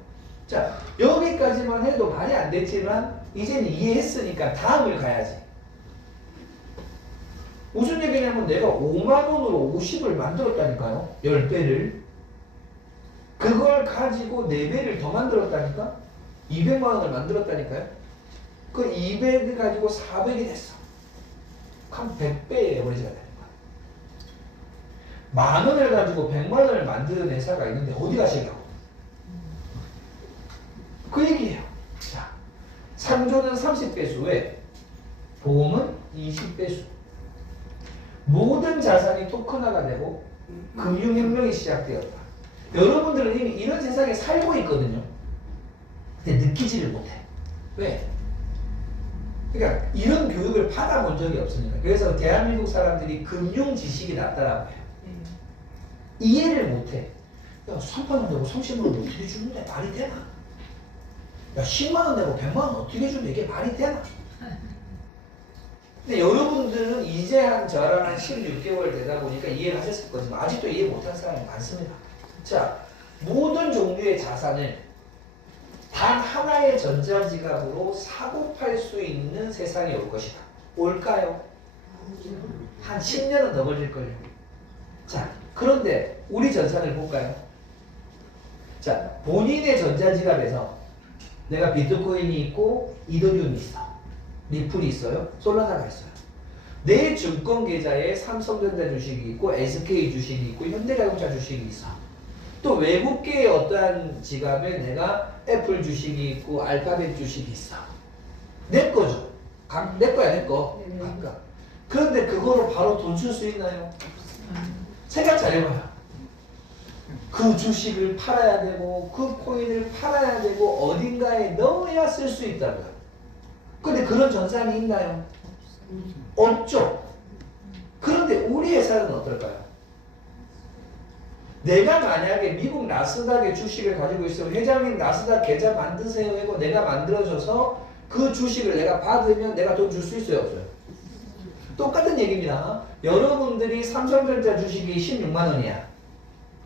자, 여기까지만 해도 말이 안 됐지만 이제는 이해했으니까 다음을 가야지. 무슨 얘기냐면 내가 5만 원으로 50을 만들었다니까요. 10배를. 그걸 가지고 4배를 더 만들었다니까? 200만 원을 만들었다니까요. 그 200을 가지고 400이 됐어. 그럼 100배의 레버리지가 되는 거야. 만 원을 가지고 100만 원을 만드는 회사가 있는데 어디 가시려고? 그 얘기예요. 자, 상조는 30배수에 보험은 20배수. 모든 자산이 토큰화가 되고 금융혁명이 시작되었다. 여러분들은 이미 이런 세상에 살고 있거든요. 근데 느끼지를 못해. 왜? 그러니까 이런 교육을 받아본 적이 없으니까. 그래서 대한민국 사람들이 금융 지식이 낮다라고 해요. 이해를 못해. 야, 3만 원 내고 30만 원 어떻게 주는데 말이 되나? 야, 10만 원 내고 100만 원 어떻게 주는데 이게 말이 되나? 근데 여러분들은 이제 한 저랑 한 16개월 되다 보니까 이해를 하셨을 거지만 아직도 이해 못한 사람이 많습니다. 자, 모든 종류의 자산을 단 하나의 전자지갑으로 사고 팔 수 있는 세상이 올 것이다. 올까요? 한 10년은 더 걸릴걸요. 자, 그런데 우리 전산을 볼까요? 자, 본인의 전자지갑에서 내가 비트코인이 있고 이더리움이 있어. 리플이 있어요. 솔라나가 있어요. 내 증권 계좌에 삼성전자 주식이 있고 SK 주식이 있고 현대자동차 주식이 있어. 또 외국계의 어떠한 지갑에 내가 애플 주식이 있고 알파벳 주식이 있어. 내 거죠. 내 거야, 내 거. 각각. 그런데 그거로 바로 돈 쓸 수 있나요? 생각 잘 해봐요. 그 주식을 팔아야 되고 그 코인을 팔아야 되고 어딘가에 넣어야 쓸 수 있다고요. 근데 그런 전산이 있나요? 없죠. 그런데 우리 회사는 어떨까요? 내가 만약에 미국 나스닥의 주식을 가지고 있으면 회장님 나스닥 계좌 만드세요 하고 내가 만들어줘서 그 주식을 내가 받으면 내가 돈 줄 수 있어요, 없어요? 똑같은 얘기입니다. 여러분들이 삼성전자 주식이 16만 원이야.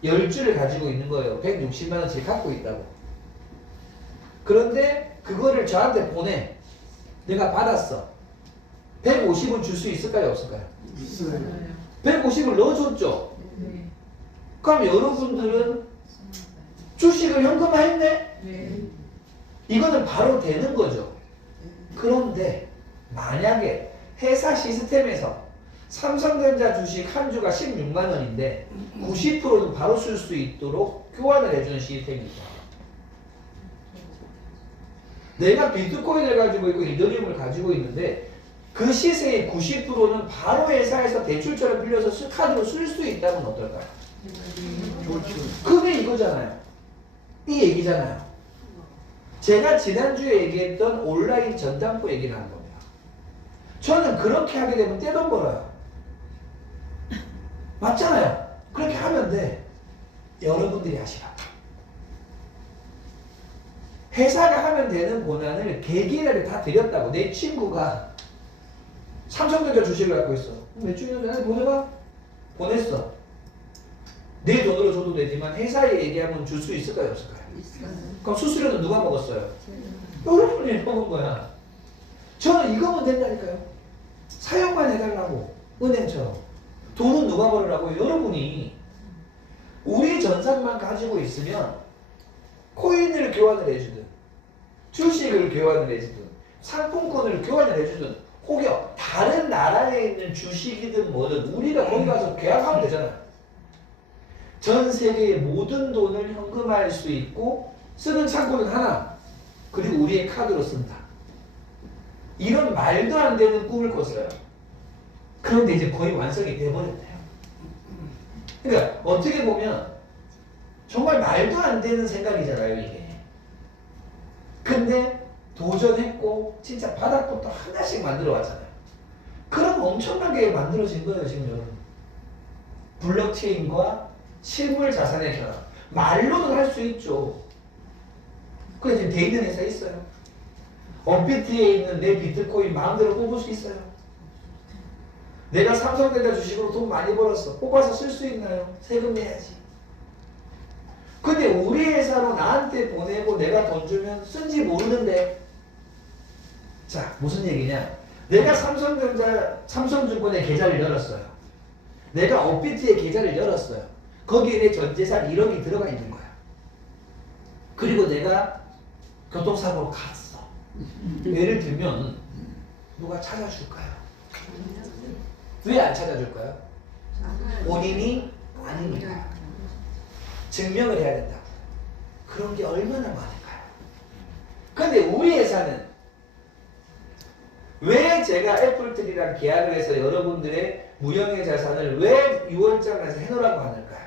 10주를 가지고 있는 거예요. 160만 원씩 갖고 있다고. 그런데 그거를 저한테 보내. 내가 받았어. 150은 줄 수 있을까요? 없을까요? 있어요. 150을 넣어줬죠? 그럼 여러분들은 주식을 현금화했네? 이거는 바로 되는 거죠. 그런데 만약에 회사 시스템에서 삼성전자 주식 한 주가 16만 원인데 90%는 바로 쓸 수 있도록 교환을 해주는 시스템이죠. 내가 비트코인을 가지고 있고 이더리움을 가지고 있는데 그 시세의 90%는 바로 회사에서 대출처럼 빌려서 카드로 쓸 수 있다면 어떨까요? 그게 이거잖아요. 이 얘기잖아요. 제가 지난주에 얘기했던 온라인 전당포 얘기를 하는 겁니다. 저는 그렇게 하게 되면 떼돈 벌어요. 맞잖아요. 그렇게 하면 돼. 여러분들이 하시라. 회사가 하면 되는 권한을 개개인에게 다 드렸다고. 내 친구가 삼성전자 주식을 갖고 있어. 몇 주년 전에 보내봐? 보냈어. 내 돈으로 줘도 되지만 회사에 얘기하면 줄 수 있을까요? 없을까요? 그럼 수수료는 누가 먹었어요? 여러분이 먹은 거야. 저는 이거면 된다니까요. 사용만 해달라고. 은행처럼. 돈은 누가 벌으라고? 여러분이. 우리 전산만 가지고 있으면 코인을 교환을 해주든 주식을 교환을 해주든 상품권을 교환을 해주든 혹여 다른 나라에 있는 주식이든 뭐든 우리가 거기 가서 계약하면 되잖아요. 전 세계의 모든 돈을 현금화할 수 있고 쓰는 창구는 하나. 그리고 우리의 카드로 쓴다. 이런 말도 안 되는 꿈을 꿨어요. 그런데 이제 거의 완성이 돼버렸네요. 그러니까 어떻게 보면 정말 말도 안 되는 생각이잖아요, 이게. 근데 도전했고 진짜 바닥부터 하나씩 만들어 왔잖아요. 그럼 엄청나게 만들어진 거예요, 지금 여러분. 블록체인과 실물 자산의 결합. 말로는 할 수 있죠. 그래 지금 돼 있는 회사 있어요. 업비트에 있는 내 비트코인 마음대로 뽑을 수 있어요. 내가 삼성전자 주식으로 돈 많이 벌었어. 뽑아서 쓸 수 있나요? 세금 내야지. 근데 우리 회사로 나한테 보내고 내가 돈 주면 쓴지 모르는데. 자, 무슨 얘기냐? 내가 삼성증권에 계좌를 열었어요. 내가 업비트에 계좌를 열었어요. 거기에 내 전재산 1억이 들어가 있는 거야. 그리고 내가 교통사고로 갔어. 예를 들면 누가 찾아줄까요? 왜 안 찾아줄까요? 본인이 아니니까. 증명을 해야 된다. 그런 게 얼마나 많을까요? 근데 우리 회사는 왜 제가 애플트리랑 계약을 해서 여러분들의 무형의 자산을 왜 유언장에서 해놓으라고 하는가요?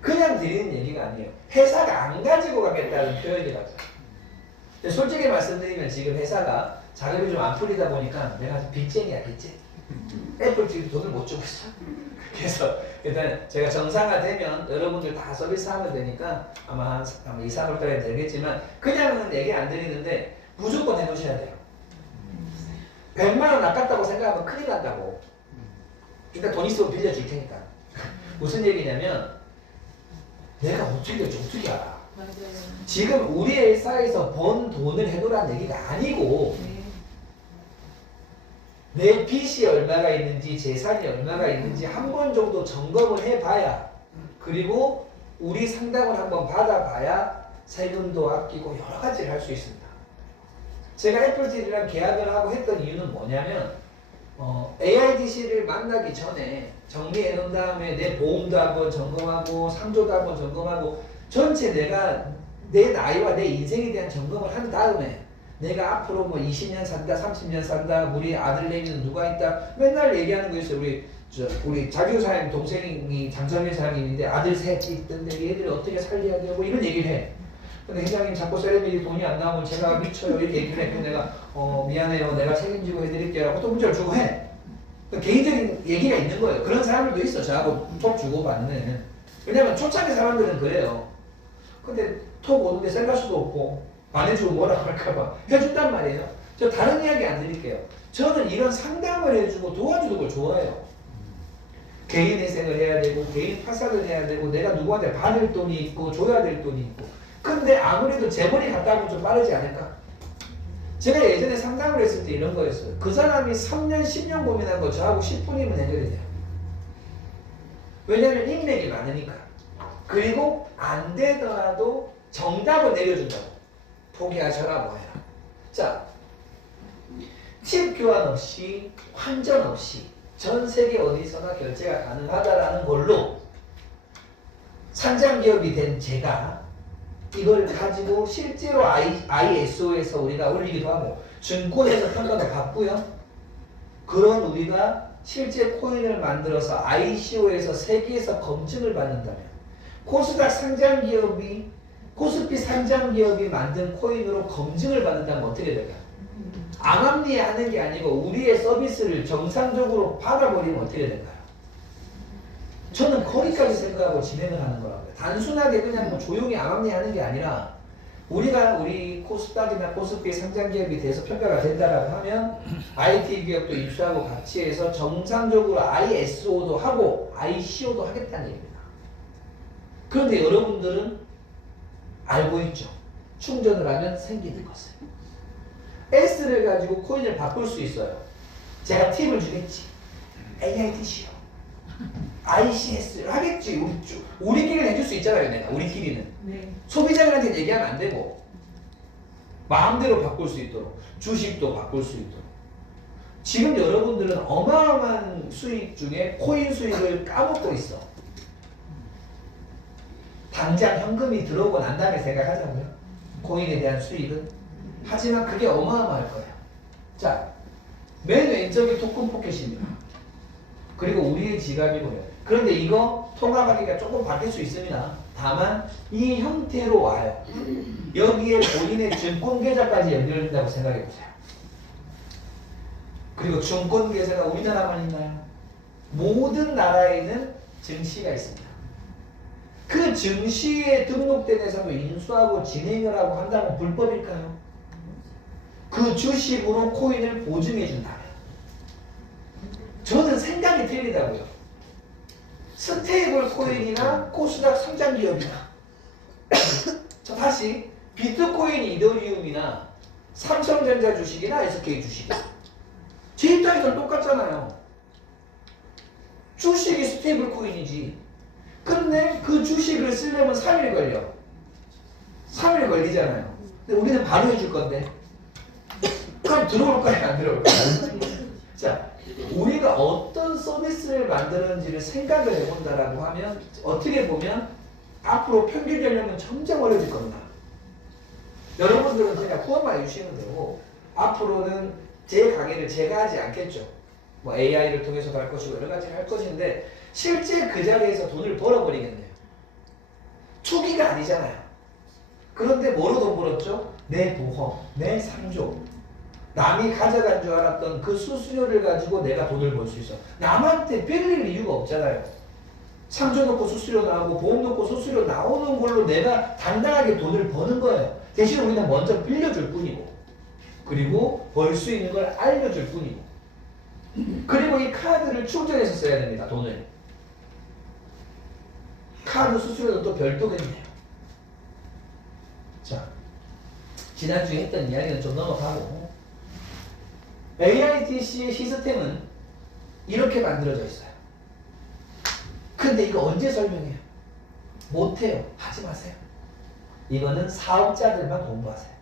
그냥 드리는 얘기가 아니에요. 회사가 안 가지고 가겠다는 표현이라죠. 솔직히 말씀드리면 지금 회사가 자금이 좀 안 풀리다 보니까 내가 빚쟁이야, 빚쟁이. 애플트리 돈을 못 주고 있어. 그래서 일단 제가 정상화되면 여러분들 다 서비스하면 되니까 아마 2, 3월 달에 되겠지만 그냥은 얘기 안 드리는데 무조건 해놓으셔야 돼요. 100만 원 아깝다고 생각하면 큰일 난다고. 일단 돈 있으면 빌려줄 테니까. 무슨 얘기냐면 내가 어떻게 될지 어떻게 알아. 맞아요. 지금 우리 회사에서 번 돈을 해놓으라는 얘기가 아니고 내 빚이 얼마가 있는지 재산이 얼마가 있는지 한 번 정도 점검을 해봐야 그리고 우리 상담을 한번 받아봐야 세금도 아끼고 여러 가지를 할 수 있습니다. 제가 애플TV랑 계약을 하고 했던 이유는 뭐냐면 AIDC를 만나기 전에 정리해 놓은 다음에 내 보험도 한번 점검하고 상조도 한번 점검하고 전체 내가 내 나이와 내 인생에 대한 점검을 한 다음에 내가 앞으로 뭐 20년 산다, 30년 산다, 우리 아들내미는 누가 있다, 맨날 얘기하는 거 있어요. 우리 자기호 사장님 동생이 장성일 사장님인데 아들 셋이 있던데 얘들을 어떻게 살려야 되고 이런 얘기를 해. 근데 회장님 자꾸 셀레브리티 돈이 안 나오면 제가 미쳐요 이렇게 얘기를 해. 그래서 내가 미안해요, 내가 책임지고 해드릴게요 하고 또 문자를 주고 해. 그러니까 개인적인 얘기가 있는 거예요. 그런 사람들도 있어. 저하고 톡 주고 받는. 왜냐면 초창기 사람들은 그래요. 근데 톡 오는데 셀갈 수도 없고 안 해주고 뭐라고 할까봐 해준단 말이에요. 저 다른 이야기 안 드릴게요. 저는 이런 상담을 해주고 도와주는 걸 좋아해요. 개인 회생을 해야 되고 개인 파산을 해야 되고 내가 누구한테 받을 돈이 있고 줘야 될 돈이 있고 근데 아무래도 재벌이 갔다 오면 좀 빠르지 않을까? 제가 예전에 상담을 했을 때 이런 거였어요. 그 사람이 3년 10년 고민한 거 저하고 10분이면 해결이 돼요. 왜냐면 인맥이 많으니까. 그리고 안 되더라도 정답을 내려준다고. 포기하셔라 뭐해라. 자, 칩 교환 없이 환전 없이 전 세계 어디서나 결제가 가능하다라는 걸로 상장 기업이 된 제가 이걸 가지고 실제로 ISO에서 우리가 올리기도 하고 증권에서 평가도 받고요. 그런 우리가 실제 코인을 만들어서 ICO에서 세계에서 검증을 받는다면 코스닥 상장 기업이 코스피 상장 기업이 만든 코인으로 검증을 받는다면 어떻게 될까요? 암암리하는 게 아니고 우리의 서비스를 정상적으로 받아버리면 어떻게 될까요? 저는 거기까지 생각하고 진행을 하는 거라고요. 단순하게 그냥 뭐 조용히 암암리하는 게 아니라 우리가 우리 코스닥이나 코스피 상장 기업이 돼서 평가가 된다라고 하면 IT 기업도 입수하고 같이 해서 정상적으로 ISO도 하고 ICO도 하겠다는 얘기입니다. 그런데 여러분들은 알고 있죠. 충전을 하면 생기는 것을. S를 가지고 코인을 바꿀 수 있어요. 제가 팁을 주겠지. AITC요. ICS를 하겠지. 우리끼리는 해줄 수 있잖아요. 내가 우리끼리는. 네. 소비자들한테 얘기하면 안 되고 마음대로 바꿀 수 있도록 주식도 바꿀 수 있도록. 지금 여러분들은 어마어마한 수익 중에 코인 수익을 까먹고 있어. 당장 현금이 들어오고 난 다음에 생각하자고요. 코인에 대한 수익은. 하지만 그게 어마어마할 거예요. 자, 맨 왼쪽이 토큰 포켓입니다. 그리고 우리의 지갑이고요. 그런데 이거 통화하기가 조금 바뀔 수 있습니다. 다만 이 형태로 와요. 여기에 본인의 증권 계좌까지 연결된다고 생각해 보세요. 그리고 증권 계좌가 우리나라만 있나요? 모든 나라에는 증시가 있습니다. 그 증시에 등록된 회사도 인수하고 진행을 하고 한다면 불법일까요? 그 주식으로 코인을 보증해 준다면 저는 생각이 틀리다고요. 스테이블 코인이나 코스닥 상장 기업이나 자 다시 비트코인 이더리움이나 삼성전자 주식이나 SK 주식 제 입장에서는 똑같잖아요. 주식이 스테이블 코인이지. 근데 그 주식을 쓰려면 3일 걸려. 3일 걸리잖아요. 근데 우리는 바로 해줄 건데 그럼 들어올 거야 안 들어올 거야? 자, 우리가 어떤 서비스를 만드는지를 생각을 해본다라고 하면 어떻게 보면 앞으로 평균 연령은 점점 어려질 겁니다. 여러분들은 그냥 후원만 해주시면 되고 앞으로는 제 강의를 제가 하지 않겠죠. 뭐 AI를 통해서도 할 것이고 여러 가지를 할 것인데 실제 그 자리에서 돈을 벌어버리겠네요. 투기가 아니잖아요. 그런데 뭐로 돈 벌었죠? 내 보험, 내 상조. 남이 가져간 줄 알았던 그 수수료를 가지고 내가 돈을 벌 수 있어. 남한테 빌릴 이유가 없잖아요. 상조 넣고 수수료 나오고 보험 넣고 수수료 나오는 걸로 내가 당당하게 돈을 버는 거예요. 대신 우리는 먼저 빌려줄 뿐이고 그리고 벌 수 있는 걸 알려줄 뿐이고 그리고 이 카드를 충전해서 써야 됩니다. 돈을. 카드 수수료는 또 별도겠네요. 자, 지난주에 했던 이야기는 좀 넘어가고 AITC의 시스템은 이렇게 만들어져 있어요. 근데 이거 언제 설명해요? 못해요. 하지 마세요. 이거는 사업자들만 공부하세요.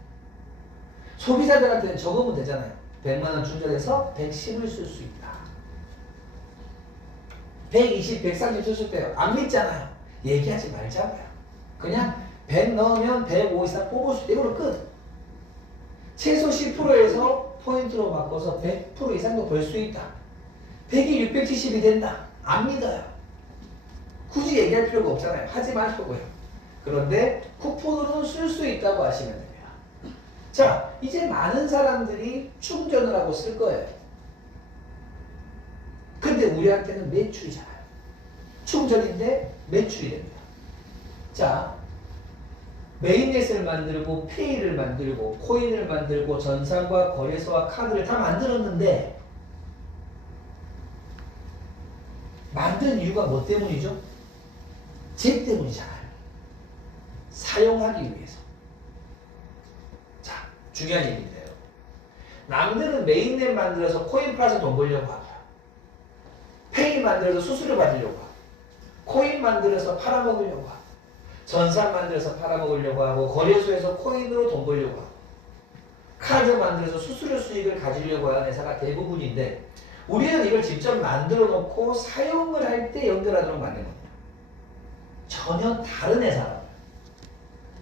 소비자들한테는 적으면 되잖아요. 100만원 충전해서 110을 쓸 수 있다. 120, 130 쓸 수 있대요. 안 믿잖아요. 얘기하지 말자고요. 그냥 100 넣으면 105 이상 뽑을 수 있다. 이걸로 끝. 최소 10%에서 포인트로 바꿔서 100% 이상도 벌 수 있다. 100이 670이 된다. 안 믿어요. 굳이 얘기할 필요가 없잖아요. 하지 마시고요. 그런데 쿠폰으로는 쓸 수 있다고 하시면 됩니다. 자, 이제 많은 사람들이 충전을 하고 쓸 거예요. 근데 우리한테는 매출이잖아요. 충전인데 매출이 됩니다. 자, 메인넷을 만들고 페이를 만들고 코인을 만들고 전산과 거래소와 카드를 다 만들었는데 만든 이유가 뭐 때문이죠? 제 때문이잖아요. 사용하기 위해서. 자, 중요한 얘기인데요. 남들은 메인넷 만들어서 코인 팔아서 돈 벌려고 하고요. 페이 만들어서 수수료 받으려고 하고 코인 만들어서 팔아먹으려고 하고 전산 만들어서 팔아먹으려고 하고 거래소에서 코인으로 돈 벌려고 하고 카드 만들어서 수수료 수익을 가지려고 하는 회사가 대부분인데 우리는 이걸 직접 만들어 놓고 사용을 할 때 연결하도록 만든 겁니다. 전혀 다른 회사라고요.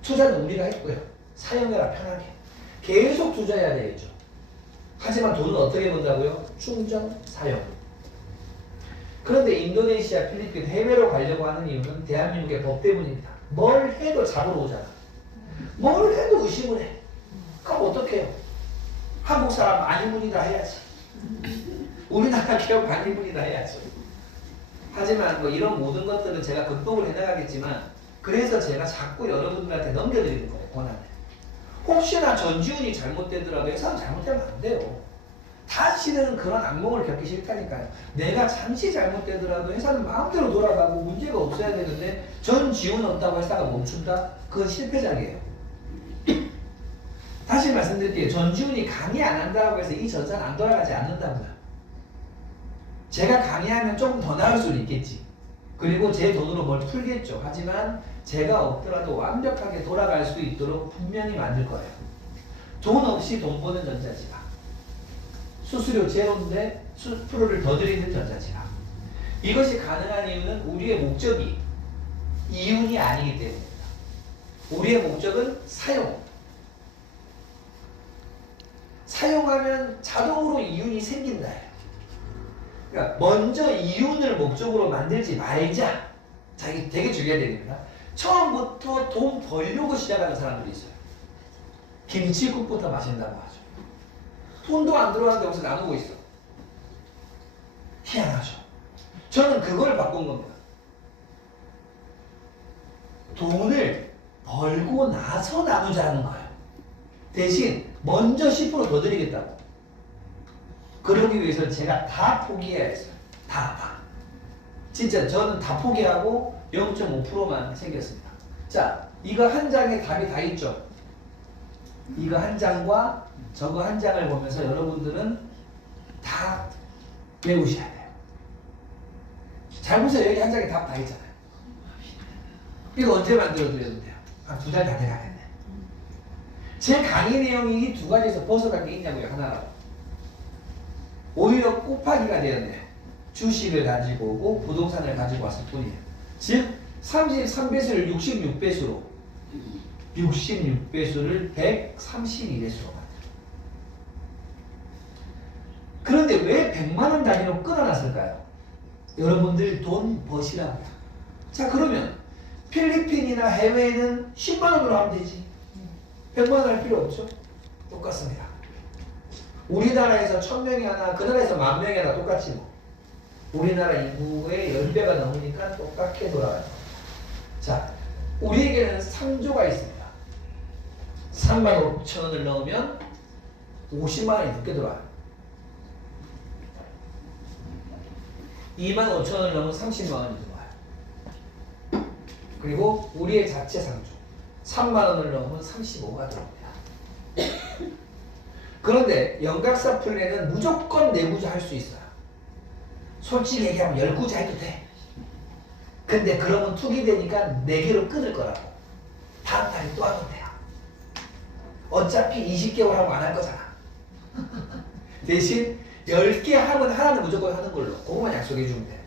투자는 우리가 했고요. 사용해라 편하게. 계속 투자해야 되겠죠. 하지만 돈은 어떻게 번다고요? 충전, 사용. 그런데 인도네시아, 필리핀 해외로 가려고 하는 이유는 대한민국의 법 때문입니다. 뭘 해도 잡으러 오잖아. 뭘 해도 의심을 해. 그럼 어떡해요? 한국 사람 아니문이다 해야지. 우리나라 기업 아니문이다 해야지. 하지만 뭐 이런 모든 것들은 제가 극복을 해나가겠지만 그래서 제가 자꾸 여러분들한테 넘겨드리는 거예요. 권한을. 혹시나 전지훈이 잘못되더라도 회사는 잘못되면 안 돼요. 다시는 그런 악몽을 겪기 싫다니까요. 내가 잠시 잘못되더라도 회사는 마음대로 돌아가고 문제가 없어야 되는데 전지훈 없다고 회사가 멈춘다? 그건 실패작이에요. 다시 말씀드릴게요. 전지훈이 강의 안 한다고 해서 이 전사는 안 돌아가지 않는다고요. 제가 강의하면 조금 더 나을 수는 있겠지. 그리고 제 돈으로 뭘 풀겠죠. 하지만 제가 없더라도 완벽하게 돌아갈 수 있도록 분명히 만들 거예요. 돈 없이 돈 버는 전자지가. 수수료 제로인데 수프로를 더 드리는 전자지가. 이것이 가능한 이유는 우리의 목적이 이윤이 아니기 때문입니다. 우리의 목적은 사용. 사용하면 자동으로 이윤이 생긴다. 그러니까 먼저 이윤을 목적으로 만들지 말자. 자, 이게 되게 중요한 얘기입니다. 처음부터 돈 벌려고 시작하는 사람들이 있어요. 김치국부터 마신다고 하죠. 돈도 안 들어가는데 여기서 나누고 있어. 희한하죠. 저는 그걸 바꾼 겁니다. 돈을 벌고 나서 나누자는 거예요. 대신 먼저 10% 더 드리겠다고. 그러기 위해서 제가 다 포기해야 했어요. 다. 진짜 저는 다 포기하고 0.5%만 챙겼습니다. 자, 이거 한 장에 답이 다 있죠? 이거 한 장과 저거 한 장을 보면서 여러분들은 다 외우셔야 돼요. 잘 보세요. 여기 한 장에 답 다 있잖아요. 이거 언제 만들어드려도 돼요? 한 2달 다 돼가겠네. 제 강의 내용이 이 두 가지에서 벗어난 게 있냐고요. 하나라고. 오히려 곱하기가 되었네요. 주식을 가지고 오고 부동산을 가지고 왔을 뿐이에요. 즉 33배수를 66배수로 66배수를 132배수로 만들어요. 그런데 왜 100만원 단위로 끊어놨을까요? 여러분들 돈 버시라고요. 자, 그러면 필리핀이나 해외에는 10만원으로 하면 되지. 100만원 할 필요 없죠? 똑같습니다. 우리나라에서 1000명이 하나, 그 나라에서 10,000명이 하나 똑같지 뭐. 우리나라 인구의 10배가 넘으니까 똑같게 돌아가요. 자, 우리에게는 3조가 있습니다. 35,000원을 넣으면 50만원이 넘게 돌아가요. 25,000원을 넣으면 30만원이 들어와요. 그리고 우리의 자체 상조 3만원을 넣으면 35가 들어옵니다. 그런데 영각사 플랜은 무조건 내구자 할 수 있어요. 솔직히 얘기하면 10구자 해도 돼. 근데 그러면 투기되니까 4개로 끊을 거라고. 다음 달에 또 하면 돼요. 어차피 20개월 하고 안 할 거잖아. 대신 10개 하면 하나는 무조건 하는 걸로. 그거만 약속해 주면 돼.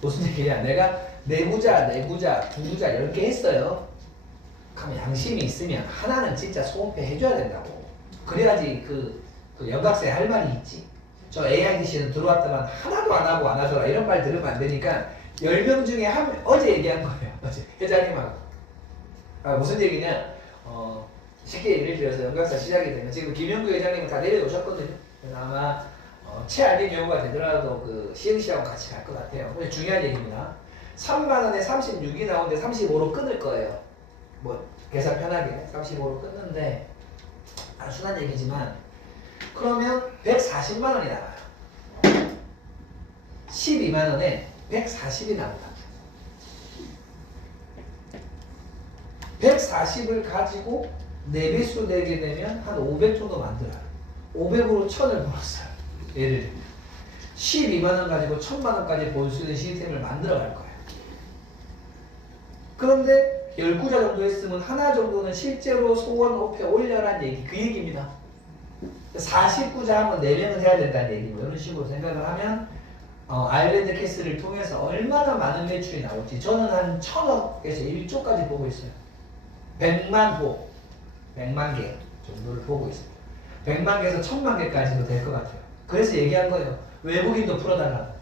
무슨 얘기냐. 내가 내구자, 2구자 10개 했어요. 그러면 양심이 있으면 하나는 진짜 소원패 해줘야 된다고. 그래야지 그 영각사에 할 말이 있지. 저 AIDC는 들어왔다만 하나도 안 하고 안 하더라. 이런 말 들으면 안 되니까 10명 중에 어제 얘기한 거예요. 어제 회장님하고. 무슨 얘기냐. 쉽게 예를 들어서 영각사 시작이 되면 지금 김영구 회장님은 다 내려오셨거든요. 그래서 아마 최알린 경우가 되더라도 그 시흥시하고 같이 갈 것 같아요. 근데 중요한 얘기입니다. 3만원에 36이 나오는데 35로 끊을 거예요. 뭐 계산 편하게 35로 끊는데 단순한 얘기지만 그러면 140만원이 나와요. 12만원에 140이 나온다. 140을 가지고 4배수 내게 되면 한 500 정도 만들어요. 500으로 1000을 벌었어요. 예를 들면 12만원 가지고 1000만원까지 벌 수 있는 시스템을 만들어 갈 거예요. 그런데 10구자 정도 했으면 하나 정도는 실제로 소원 호패 올려란 얘기, 그 얘기입니다. 49자 하면 4명은 해야 된다는 얘기고 이런 식으로 생각을 하면 아일랜드 캐슬을 통해서 얼마나 많은 매출이 나올지 저는 한 1000억에서 1조까지 보고 있어요. 100만 호, 100만 개 정도를 보고 있어요. 100만 개에서 1000만 개까지도 될 것 같아요. 그래서 얘기한 거예요. 외국인도 풀어달라고.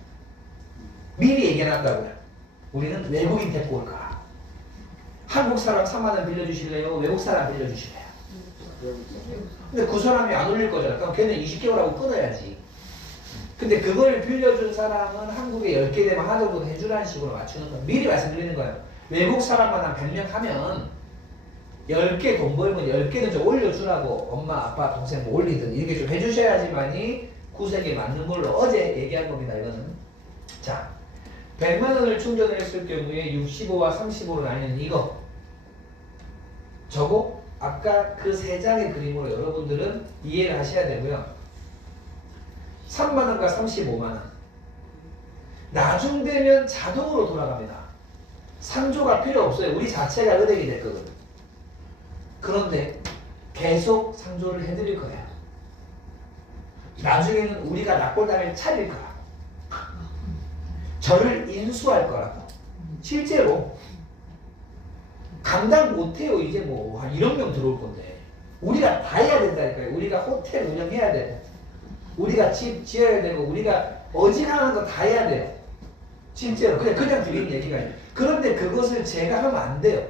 미리 얘기해놨다고요. 우리는 외국인 데리고 올 거야. 한국 사람 3만 원 빌려주실래요? 외국 사람 빌려주실래요? 근데 그 사람이 안 올릴 거잖아. 그럼 걔는 20개월 하고 끊어야지. 근데 그걸 빌려준 사람은 한국에 10개 되면 하나 정도 해주라는 식으로 맞추는 거예요. 미리 말씀드리는 거예요. 외국 사람만 한 100명 하면 10개 돈 벌면 10개는 좀 올려주라고 엄마, 아빠, 동생 뭐 올리든 이렇게 좀 해주셔야지만이 구색에 맞는 걸로 어제 얘기한 겁니다. 이거는. 자, 100만 원을 충전을 했을 경우에 65와 35로 나뉘는 이거. 저거 아까 그 세 장의 그림으로 여러분들은 이해를 하셔야 되고요. 3만 원과 35만 원. 나중 되면 자동으로 돌아갑니다. 상조가 필요 없어요. 우리 자체가 은행이 될 거거든. 그런데 계속 상조를 해드릴 거예요. 나중에는 우리가 납골당을 차릴 거야. 저를 인수할 거라고. 실제로 감당 못해요. 이제 뭐 한 1억 명 들어올 건데 우리가 다 해야 된다니까요. 우리가 호텔 운영해야 되고 우리가 집 지어야 되고 우리가 어지간한 거 다 해야 돼요. 실제로 그냥 드리는 얘기가 있어요. 그런데 그것을 제가 하면 안 돼요.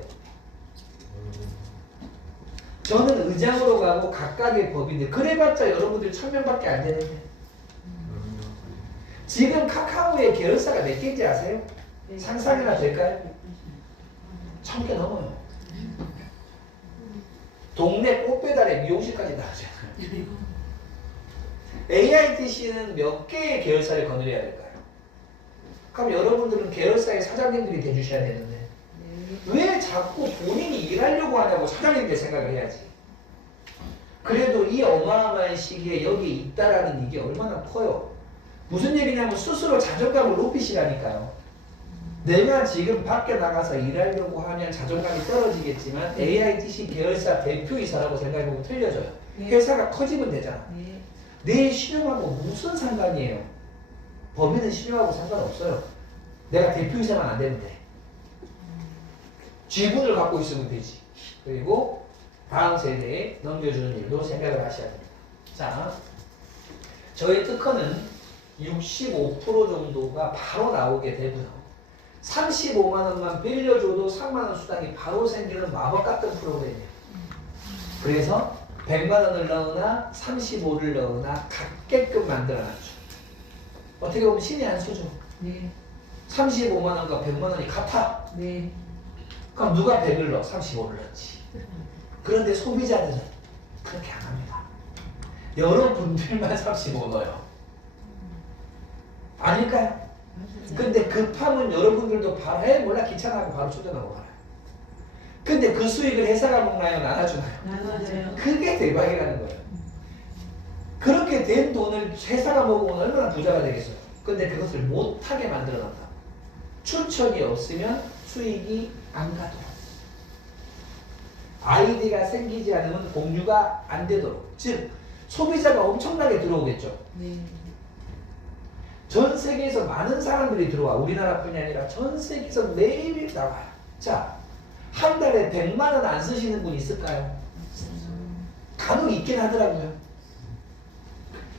저는 의장으로 가고 각각의 법인데 그래봤자 여러분들 1000명밖에 안 되는데 지금 카카오의 계열사가 몇 개인지 아세요? 상상이나 될까요? 1000개 넘어요. 동네 꽃배달에 미용실까지 나오잖아요. AITC는 몇 개의 계열사를 거느려야 될까요? 그럼 여러분들은 계열사의 사장님들이 돼주셔야 되는데 왜 자꾸 본인이 일하려고 하냐고 사장님들 생각을 해야지. 그래도 이 어마어마한 시기에 여기 있다라는 이게 얼마나 커요. 무슨 얘기냐면 스스로 자존감을 높이시라니까요. 내가 지금 밖에 나가서 일하려고 하면 자존감이 떨어지겠지만 AITC 계열사 대표이사라고 생각해보면 틀려져요. 회사가 커지면 되잖아. 내 신용하고 무슨 상관이에요. 법인은 신용하고 상관없어요. 내가 대표이사만 안 되면 돼. 지분을 갖고 있으면 되지. 그리고 다음 세대에 넘겨주는 일도 생각을 하셔야 됩니다. 자, 저희 특허는 65% 정도가 바로 나오게 되고요. 35만 원만 빌려줘도 3만 원 수당이 바로 생기는 마법 같은 프로그램이에요. 그래서 100만 원을 넣으나 35를 넣으나 같게끔 만들어놨죠. 어떻게 보면 신의 한 수죠. 네. 35만 원과 100만 원이 같아. 네. 그럼 누가 100을 넣어? 35를 넣지. 그런데 소비자들은 그렇게 안 합니다. 여러분들만 35 넣어요. 아닐까요? 근데 급하면 여러분들도 바로 몰라 귀찮아하고 바로 충전하고 말아요. 근데 그 수익을 회사가 먹나요? 나눠주나요? 나눠줘요. 그게 대박이라는 거예요. 그렇게 된 돈을 회사가 먹으면 얼마나 부자가 되겠어요. 근데 그것을 못하게 만들어놨다. 추천이 없으면 수익이 안 가도록. 아이디가 생기지 않으면 공유가 안 되도록. 즉 소비자가 엄청나게 들어오겠죠. 네. 전 세계에서 많은 사람들이 들어와. 우리나라뿐이 아니라 전 세계에서 매일 나와요. 자, 한 달에 100만 원 안 쓰시는 분 있을까요? 간혹 있긴 하더라고요.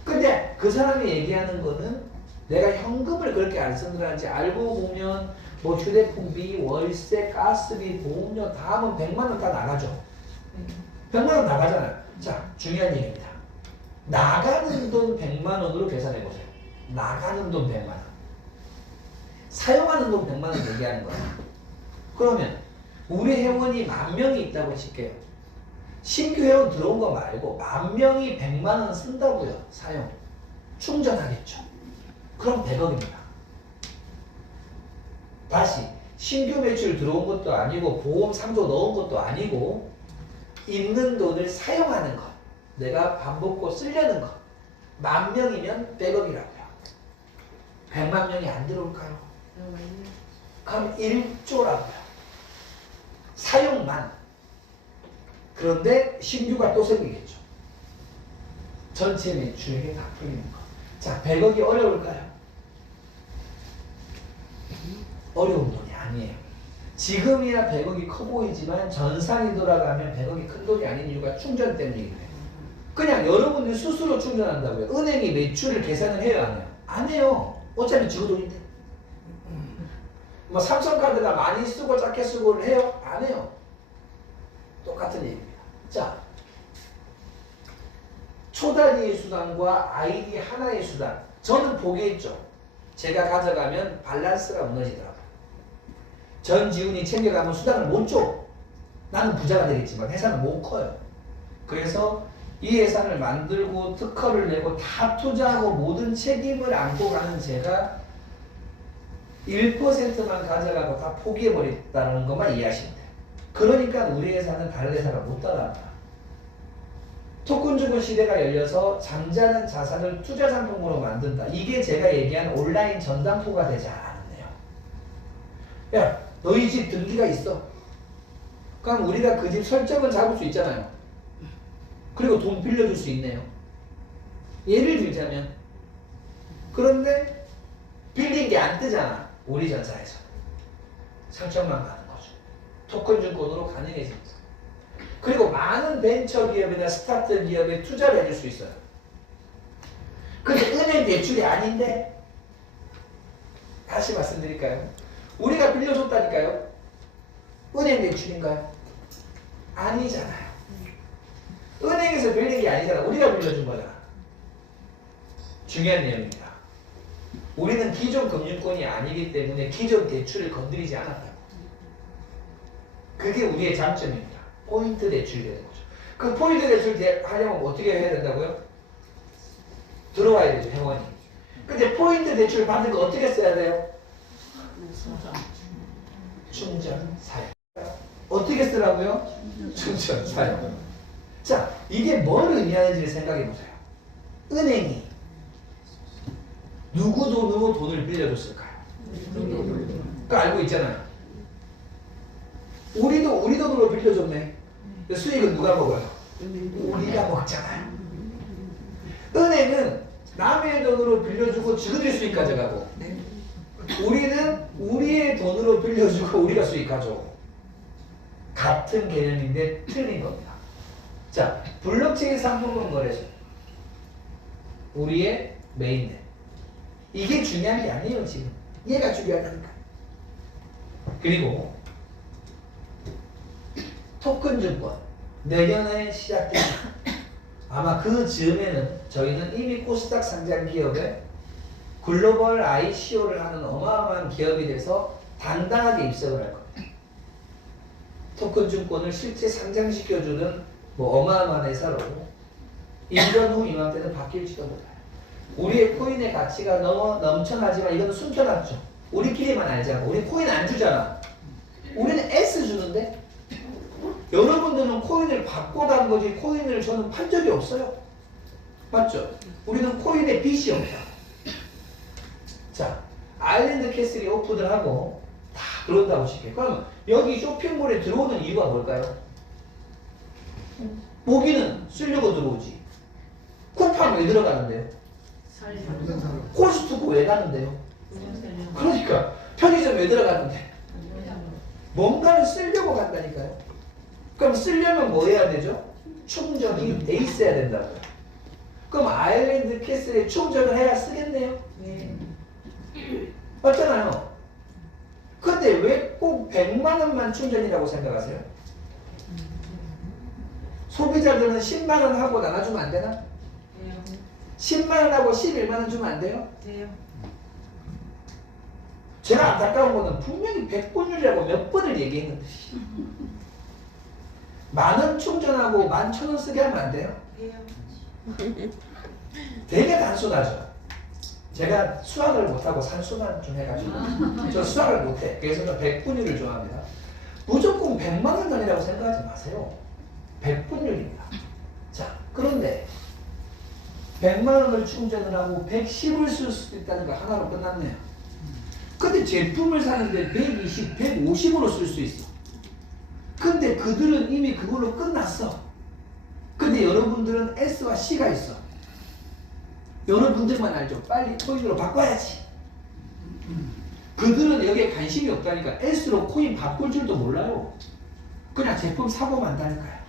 근데 그 사람이 얘기하는 거는 내가 현금을 그렇게 안 쓰는지 알고 보면 뭐 휴대폰비, 월세, 가스비, 보험료 다 하면 100만 원 다 나가죠. 100만 원 나가잖아요. 자, 중요한 얘기입니다. 나가는 돈 100만 원으로 계산해 보세요. 나가는 돈 100만 원. 사용하는 돈 100만 원 얘기하는 거예요. 그러면 우리 회원이 10,000명이 있다고 칠게요. 신규 회원 들어온 거 말고 10,000명이 100만 원 쓴다고요. 사용. 충전하겠죠. 그럼 100억입니다. 다시 신규 매출 들어온 것도 아니고 보험 3조 넣은 것도 아니고 있는 돈을 사용하는 것. 내가 밥 먹고 쓰려는 것. 10,000명이면 100억이라고요. 100만 명이 안 들어올까요? 그럼 1조라고요. 사용만. 그런데 신규가 또 생기겠죠. 전체 매출액에 다 풀리는 거. 자, 100억이 어려울까요? 어려운 돈이 아니에요. 지금이야 100억이 커 보이지만 전산이 돌아가면 100억이 큰 돈이 아닌 이유가 충전 때문이에요. 그냥 여러분들 스스로 충전한다고요. 은행이 매출을 계산을 해요, 안 해요? 안 해요. 어차피 지구 돈인데. 뭐 삼성카드가 많이 쓰고 작게 쓰고를 해요? 안 해요. 똑같은 얘기입니다. 자, 초단위의 수단과 아이디 하나의 수단. 저는 보겠죠. 제가 가져가면 밸런스가 무너지더라고요. 전지훈이 챙겨가면 수단을 못 줘. 나는 부자가 되겠지만 회사는 못 커요. 그래서 이 예산을 만들고 특허를 내고 다 투자하고 모든 책임을 안고 가는 제가 1%만 가져가고 다 포기해버렸다는 것만 이해하시면 돼요. 그러니까 우리 회사는 다른 회사가 못 따라간다. 토큰 주고 시대가 열려서 잠자는 자산을 투자 상품으로 만든다. 이게 제가 얘기한 온라인 전당포가 되지 않았네요. 야, 너희 집 등기가 있어. 그럼 우리가 그 집 설정을 잡을 수 있잖아요. 그리고 돈 빌려줄 수 있네요. 예를 들자면, 그런데 빌린 게 안 뜨잖아. 우리 전사에서 상처만 가는 거죠. 토큰 증권으로 가능해집니다. 그리고 많은 벤처 기업이나 스타트업 기업에 투자를 해줄 수 있어요. 근데 은행 대출이 아닌데, 다시 말씀드릴까요? 우리가 빌려줬다니까요? 은행 대출인가요? 아니잖아요. 은행에서 빌린 게 아니잖아. 우리가 빌려준 거잖아. 중요한 내용입니다. 우리는 기존 금융권이 아니기 때문에 기존 대출을 건드리지 않았다고. 그게 우리의 장점입니다. 포인트 대출이 되는 거죠. 그 포인트 대출 하려면 어떻게 해야 된다고요? 들어와야 되죠, 회원이. 근데 포인트 대출 받은 거 어떻게 써야 돼요? 충전, 사용. 어떻게 쓰라고요? 충전, 사용. 자, 이게 뭘 의미하는지를 생각해 보세요. 은행이 누구 돈으로 돈을 빌려줬을까요? 그거 알고 있잖아요. 우리 돈으로 빌려줬네. 수익은 누가 먹어요? 우리가 먹잖아요. 은행은 남의 돈으로 빌려주고 지그들 수익 가져가고, 우리는 우리의 돈으로 빌려주고 우리가 수익 가져오고. 같은 개념인데 틀린 겁니다. 자, 블록체인 상품권 거래소. 우리의 메인넷. 이게 중요한 게 아니에요, 지금. 얘가 중요하다니까. 그리고 토큰 증권. 내년에 시작됩니다. 아마 그 즈음에는 저희는 이미 코스닥 상장 기업에 글로벌 ICO를 하는 어마어마한 기업이 돼서 당당하게 입성을 할 겁니다. 토큰 증권을 실제 상장시켜주는 뭐 어마어마한 회사로 1년 후 이맘때는 바뀔지도 몰라요. 우리의 코인의 가치가 넘쳐나지만 이건 숨겨놨죠. 우리끼리만 알잖아. 우리 코인 안 주잖아. 우리는 S 주는데 여러분들은 코인을 받고 간 거지 코인을 저는 팔 적이 없어요. 맞죠? 우리는 코인에 빚이 없다. 자, 아일랜드 캐슬이 오픈을 하고 다 들어온다고 칠게요. 그럼 여기 쇼핑몰에 들어오는 이유가 뭘까요? 모기는 쓰려고 들어오지. 쿠팡 왜 들어가는데요? 코스트코 왜 가는데요? 그러니까 편의점 왜 들어가는데? 뭔가를 쓰려고 간다니까요. 그럼 쓰려면 뭐 해야 되죠? 충전이 돼 있어야 된다고요. 그럼 아일랜드 캐슬에 충전을 해야 쓰겠네요? 네. 맞잖아요. 근데 왜 꼭 100만 원만 충전이라고 생각하세요? 소비자들은 10만 원 하고 나눠주면 안 되나? 돼요. 10만 원하고 11만 원 주면 안 돼요? 돼요. 제가 안타까운 거는 분명히 100분율이라고 몇 번을 얘기했는데 10,000원 충전하고 11,000원 쓰게 하면 안 돼요? 돼요. 되게 단순하죠. 제가 수학을 못하고 산수만 좀 해가지고 저 수학을 못해. 그래서 저 100분율을 좋아합니다. 무조건 100만 원 단위라고 생각하지 마세요. 100분율입니다. 자, 그런데 100만 원을 충전을 하고 110을 쓸 수도 있다는 거 하나로 끝났네요. 근데 제품을 사는데 120, 150으로 쓸 수 있어. 근데 그들은 이미 그걸로 끝났어. 근데 여러분들은 S와 C가 있어. 여러분들만 알죠. 빨리 코인으로 바꿔야지. 그들은 여기에 관심이 없다니까. S로 코인 바꿀 줄도 몰라요. 그냥 제품 사고 만다니까요.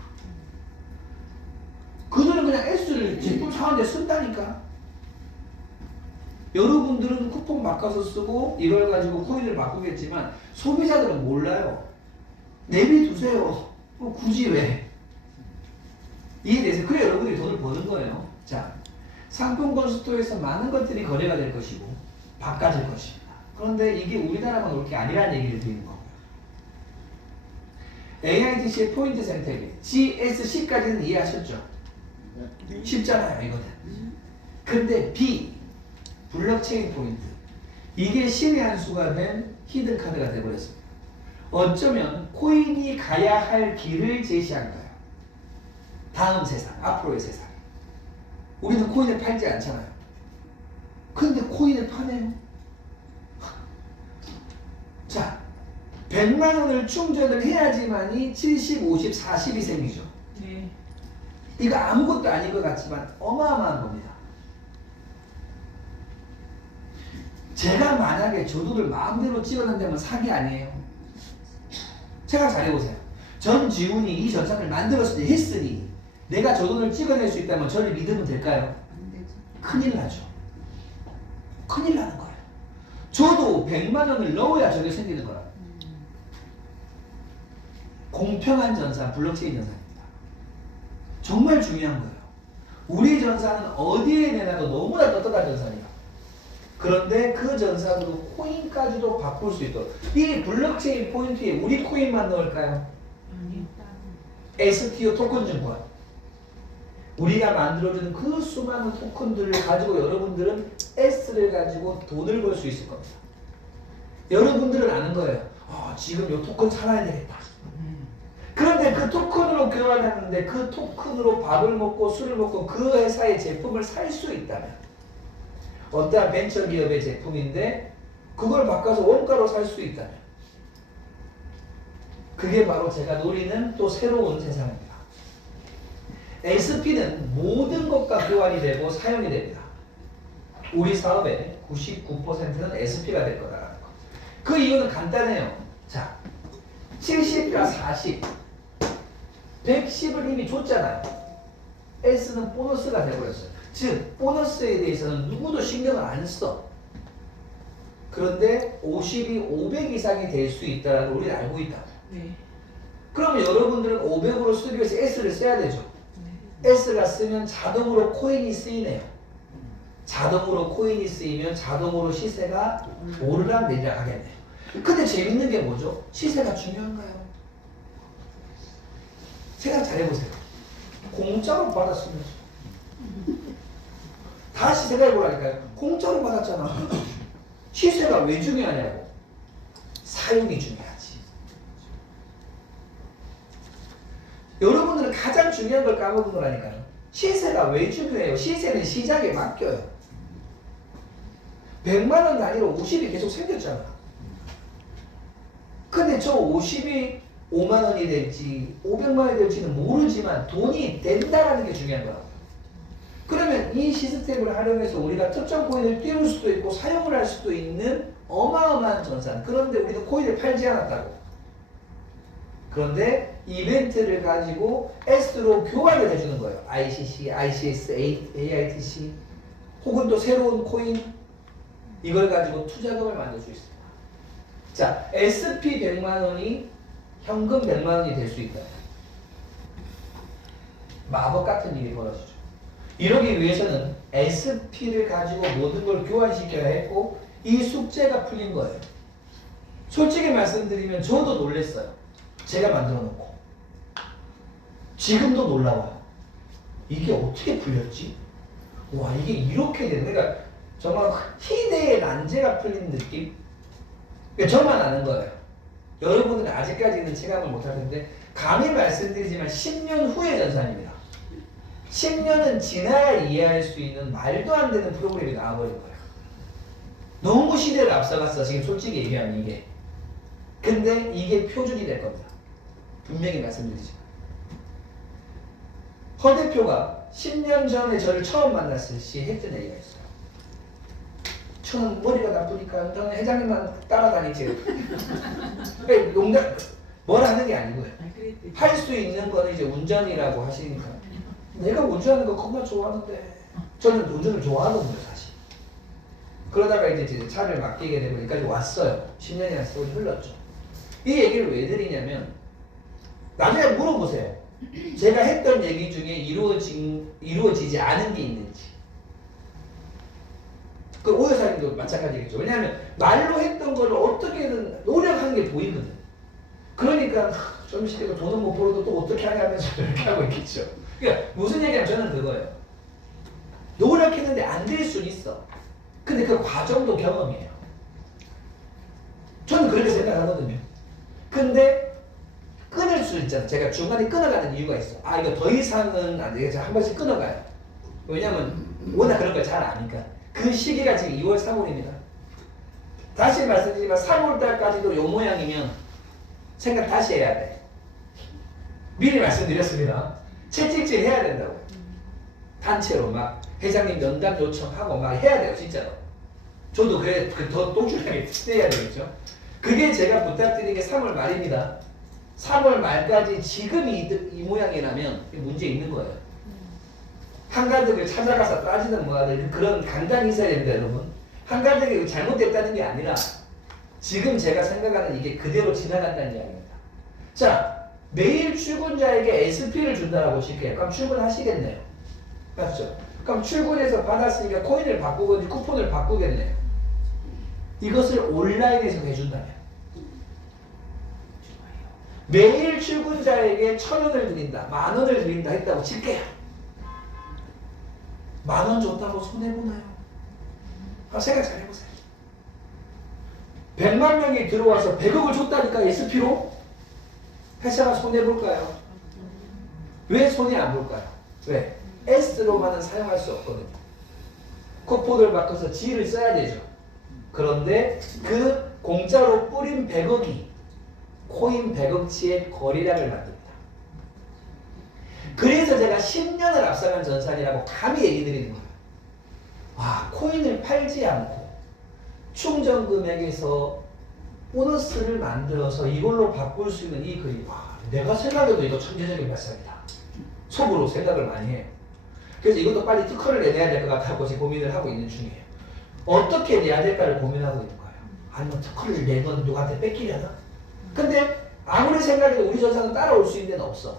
그들은 그냥 S를 제품 사는데 쓴다니까. 여러분들은 쿠폰 바꿔서 쓰고 이걸 가지고 코인을 바꾸겠지만 소비자들은 몰라요. 내비두세요. 굳이 왜? 이해되세요? 그래 여러분들이 돈을 버는 거예요. 자, 상품권 스토어에서 많은 것들이 거래가 될 것이고 바꿔질 것입니다. 그런데 이게 우리나라만 올 게 아니라는 얘기를 드리는 거고요. AITC의 포인트 생태계 GSC까지는 이해하셨죠? 쉽잖아요 이거는. 근데 B 블록체인 포인트 이게 신의 한 수가 된 히든 카드가 되어버렸습니다. 어쩌면 코인이 가야 할 길을 제시한 거예요. 다음 세상, 앞으로의 세상. 우리는 코인을 팔지 않잖아요. 근데 코인을 파네요. 자, 100만 원을 충전을 해야지만이 70, 50, 40이 생기죠. 네. 이거 아무것도 아닌 것 같지만 어마어마한 겁니다. 제가 만약에 저도를 마음대로 찍어낸다면 사기 아니에요. 생각 잘해보세요. 전지훈이 이 전산을 만들었을 때 했으니 내가 저 돈을 찍어낼 수 있다면 저를 믿으면 될까요? 안 되죠. 큰일 나죠. 큰일 나는 거예요. 저도 100만 원을 넣어야 저게 생기는 거라. 공평한 전산, 블록체인 전산입니다. 정말 중요한 거예요. 우리 전산은 어디에 내놔도 너무나 떳떳한 전산이에요. 그런데 그 전산으로 코인까지도 바꿀 수 있도록 이 블록체인 포인트에 우리 코인만 넣을까요? 아니. STO 토큰 증권 우리가 만들어주는 그 수많은 토큰들을 가지고 여러분들은 S를 가지고 돈을 벌 수 있을 겁니다. 여러분들은 아는 거예요. 지금 이 토큰 살아야 되겠다. 그런데 그 토큰으로 교환하는데 그 토큰으로 밥을 먹고 술을 먹고 그 회사의 제품을 살 수 있다면 어떠한 벤처기업의 제품인데 그걸 바꿔서 원가로 살 수 있다면 그게 바로 제가 노리는 또 새로운 세상입니다. SP는 모든 것과 교환이 되고 사용이 됩니다. 우리 사업의 99%는 SP가 될 거다라는 거. 그 이유는 간단해요. 자, 70과 40, 110을 이미 줬잖아요. S는 보너스가 되어버렸어요. 즉, 보너스에 대해서는 누구도 신경을 안 써. 그런데 50이 500 이상이 될 수 있다는 걸 우리는 알고 있다. 네. 그러면 여러분들은 500으로 쓰기 위해서 S를 써야 되죠. 네. S가 쓰면 자동으로 코인이 쓰이네요. 자동으로 코인이 쓰이면 자동으로 시세가 오르락 내리락 하겠네요. 근데 재밌는 게 뭐죠? 시세가 중요한가요? 생각 잘 해보세요. 공짜로 받았으면 다시 생각해보라니까요. 공짜로 받았잖아. 시세가 왜 중요하냐고. 사용이 중요하지. 여러분들은 가장 중요한 걸 까먹은 거라니까요. 시세가 왜 중요해요? 시세는 시장에 맡겨요. 100만 원 단위로 50이 계속 생겼잖아. 근데 저 50이 5만 원이 될지 500만 원이 될지는 모르지만 돈이 된다라는 게 중요한 거야. 그러면 이 시스템을 활용해서 우리가 특정 코인을 띄울 수도 있고 사용을 할 수도 있는 어마어마한 전산. 그런데 우리도 코인을 팔지 않았다고. 그런데 이벤트를 가지고 S로 교환을 해주는 거예요. ICC, ICS, AITC 혹은 또 새로운 코인 이걸 가지고 투자금을 만들 수 있습니다. 자, SP 100만 원이 현금 100만 원이 될 수 있다. 마법 같은 일이 벌어지죠. 이러기 위해서는 SP를 가지고 모든 걸 교환시켜야 했고 이 숙제가 풀린 거예요. 솔직히 말씀드리면 저도 놀랐어요. 제가 만들어 놓고 지금도 놀라워요. 이게 어떻게 풀렸지? 와, 이게 이렇게 되는, 그러니까 정말 희대의 난제가 풀린 느낌? 그러니까 저만 아는 거예요. 여러분들은 아직까지는 체감을 못할 텐데 감히 말씀드리지만 10년 후의 전산입니다. 10년은 지나야 이해할 수 있는 말도 안 되는 프로그램이 나와버린 거예요. 너무 시대를 앞서갔어, 지금 솔직히 얘기하면 이게. 근데 이게 표준이 될 겁니다. 분명히 말씀드리지만. 허 대표가 10년 전에 저를 처음 만났을 시 했던 얘기가 있어요. 저는 머리가 나쁘니까 저는 회장님만 따라다니지. 그러니까 농담, 뭐라 하는 게 아니고요. 할 수 있는 거는 이제 운전이라고 하시니까 내가 운전하는 거 겁나 좋아하는데 저는 운전을 좋아하거든요 사실. 그러다가 이제 차를 맡기게 되고 여기까지 왔어요. 10년이나 세월이 흘렀죠. 이 얘기를 왜 드리냐면 나중에 물어보세요. 제가 했던 얘기 중에 이루어지지 않은 게 있는지. 그 오해살인도 마찬가지겠죠. 왜냐하면 말로 했던 거를 어떻게든 노력한 게 보이거든. 그러니까 좀 시키고 돈은 못 벌어도 또 어떻게 하냐면서 이렇게 하고 있겠죠. 그러니까 무슨 얘기냐면 저는 그거예요. 노력했는데 안 될 수는 있어. 근데 그 과정도 경험이에요. 저는 그렇게 생각하거든요. 근데 끊을 수 있잖아. 제가 중간에 끊어가는 이유가 있어. 아 이거 더 이상은 안 되겠죠. 한 번씩 끊어가요. 왜냐면 워낙 그런 걸 잘 아니까. 그 시기가 지금 2월 3월입니다. 다시 말씀드리지만 3월달까지도 요 모양이면 생각 다시 해야 돼. 미리 말씀드렸습니다. 채찍질 해야 된다고. 단체로 막 회장님 면담 요청하고 막 해야 돼요. 진짜로. 저도 그래 더 똥줄하게 해야 되겠죠. 그게 제가 부탁드린 게 3월 말입니다. 3월 말까지 지금 이 모양이라면 문제 있는 거예요. 한가득을 찾아가서 따지는 뭐하든 그런 강단이 있어야 됩니다, 여러분. 한가득이 잘못됐다는 게 아니라 지금 제가 생각하는 이게 그대로 지나간다는 이야기입니다. 자, 매일 출근자에게 SP를 준다라고 칠게요. 그럼 출근하시겠네요. 맞죠? 그럼 출근해서 받았으니까 코인을 바꾸거나 쿠폰을 바꾸겠네요. 이것을 온라인에서 해준다면 매일 출근자에게 1,000원을 드린다, 10,000원을 드린다 했다고 칠게요. 10,000원 줬다고 손해보나요? 생각 잘 해보세요. 100만 명이 들어와서 100억을 줬다니까 SP로? 회사가 손해볼까요? 왜 손해 안 볼까요? 왜? S로만은 사용할 수 없거든요. 쿠폰을 바꿔서 G를 써야 되죠. 그런데 그 공짜로 뿌린 100억이 코인 100억치의 거래량을 만듭니다. 그래서 제가 10년을 앞서간 전산이라고 감히 얘기 드리는 거예요. 와, 코인을 팔지 않고 충전 금액에서 보너스를 만들어서 이걸로 바꿀 수 있는 이 그림. 와, 내가 생각해도 이거 천재적인 발상이다. 속으로 생각을 많이 해요. 그래서 이것도 빨리 특허를 내야 될 것 같다고 지금 고민을 하고 있는 중이에요. 어떻게 내야 될까를 고민하고 있는 거예요. 아니면 특허를 내건 누구한테 뺏기려나? 근데 아무리 생각해도 우리 전사는 따라올 수 있는 데는 없어.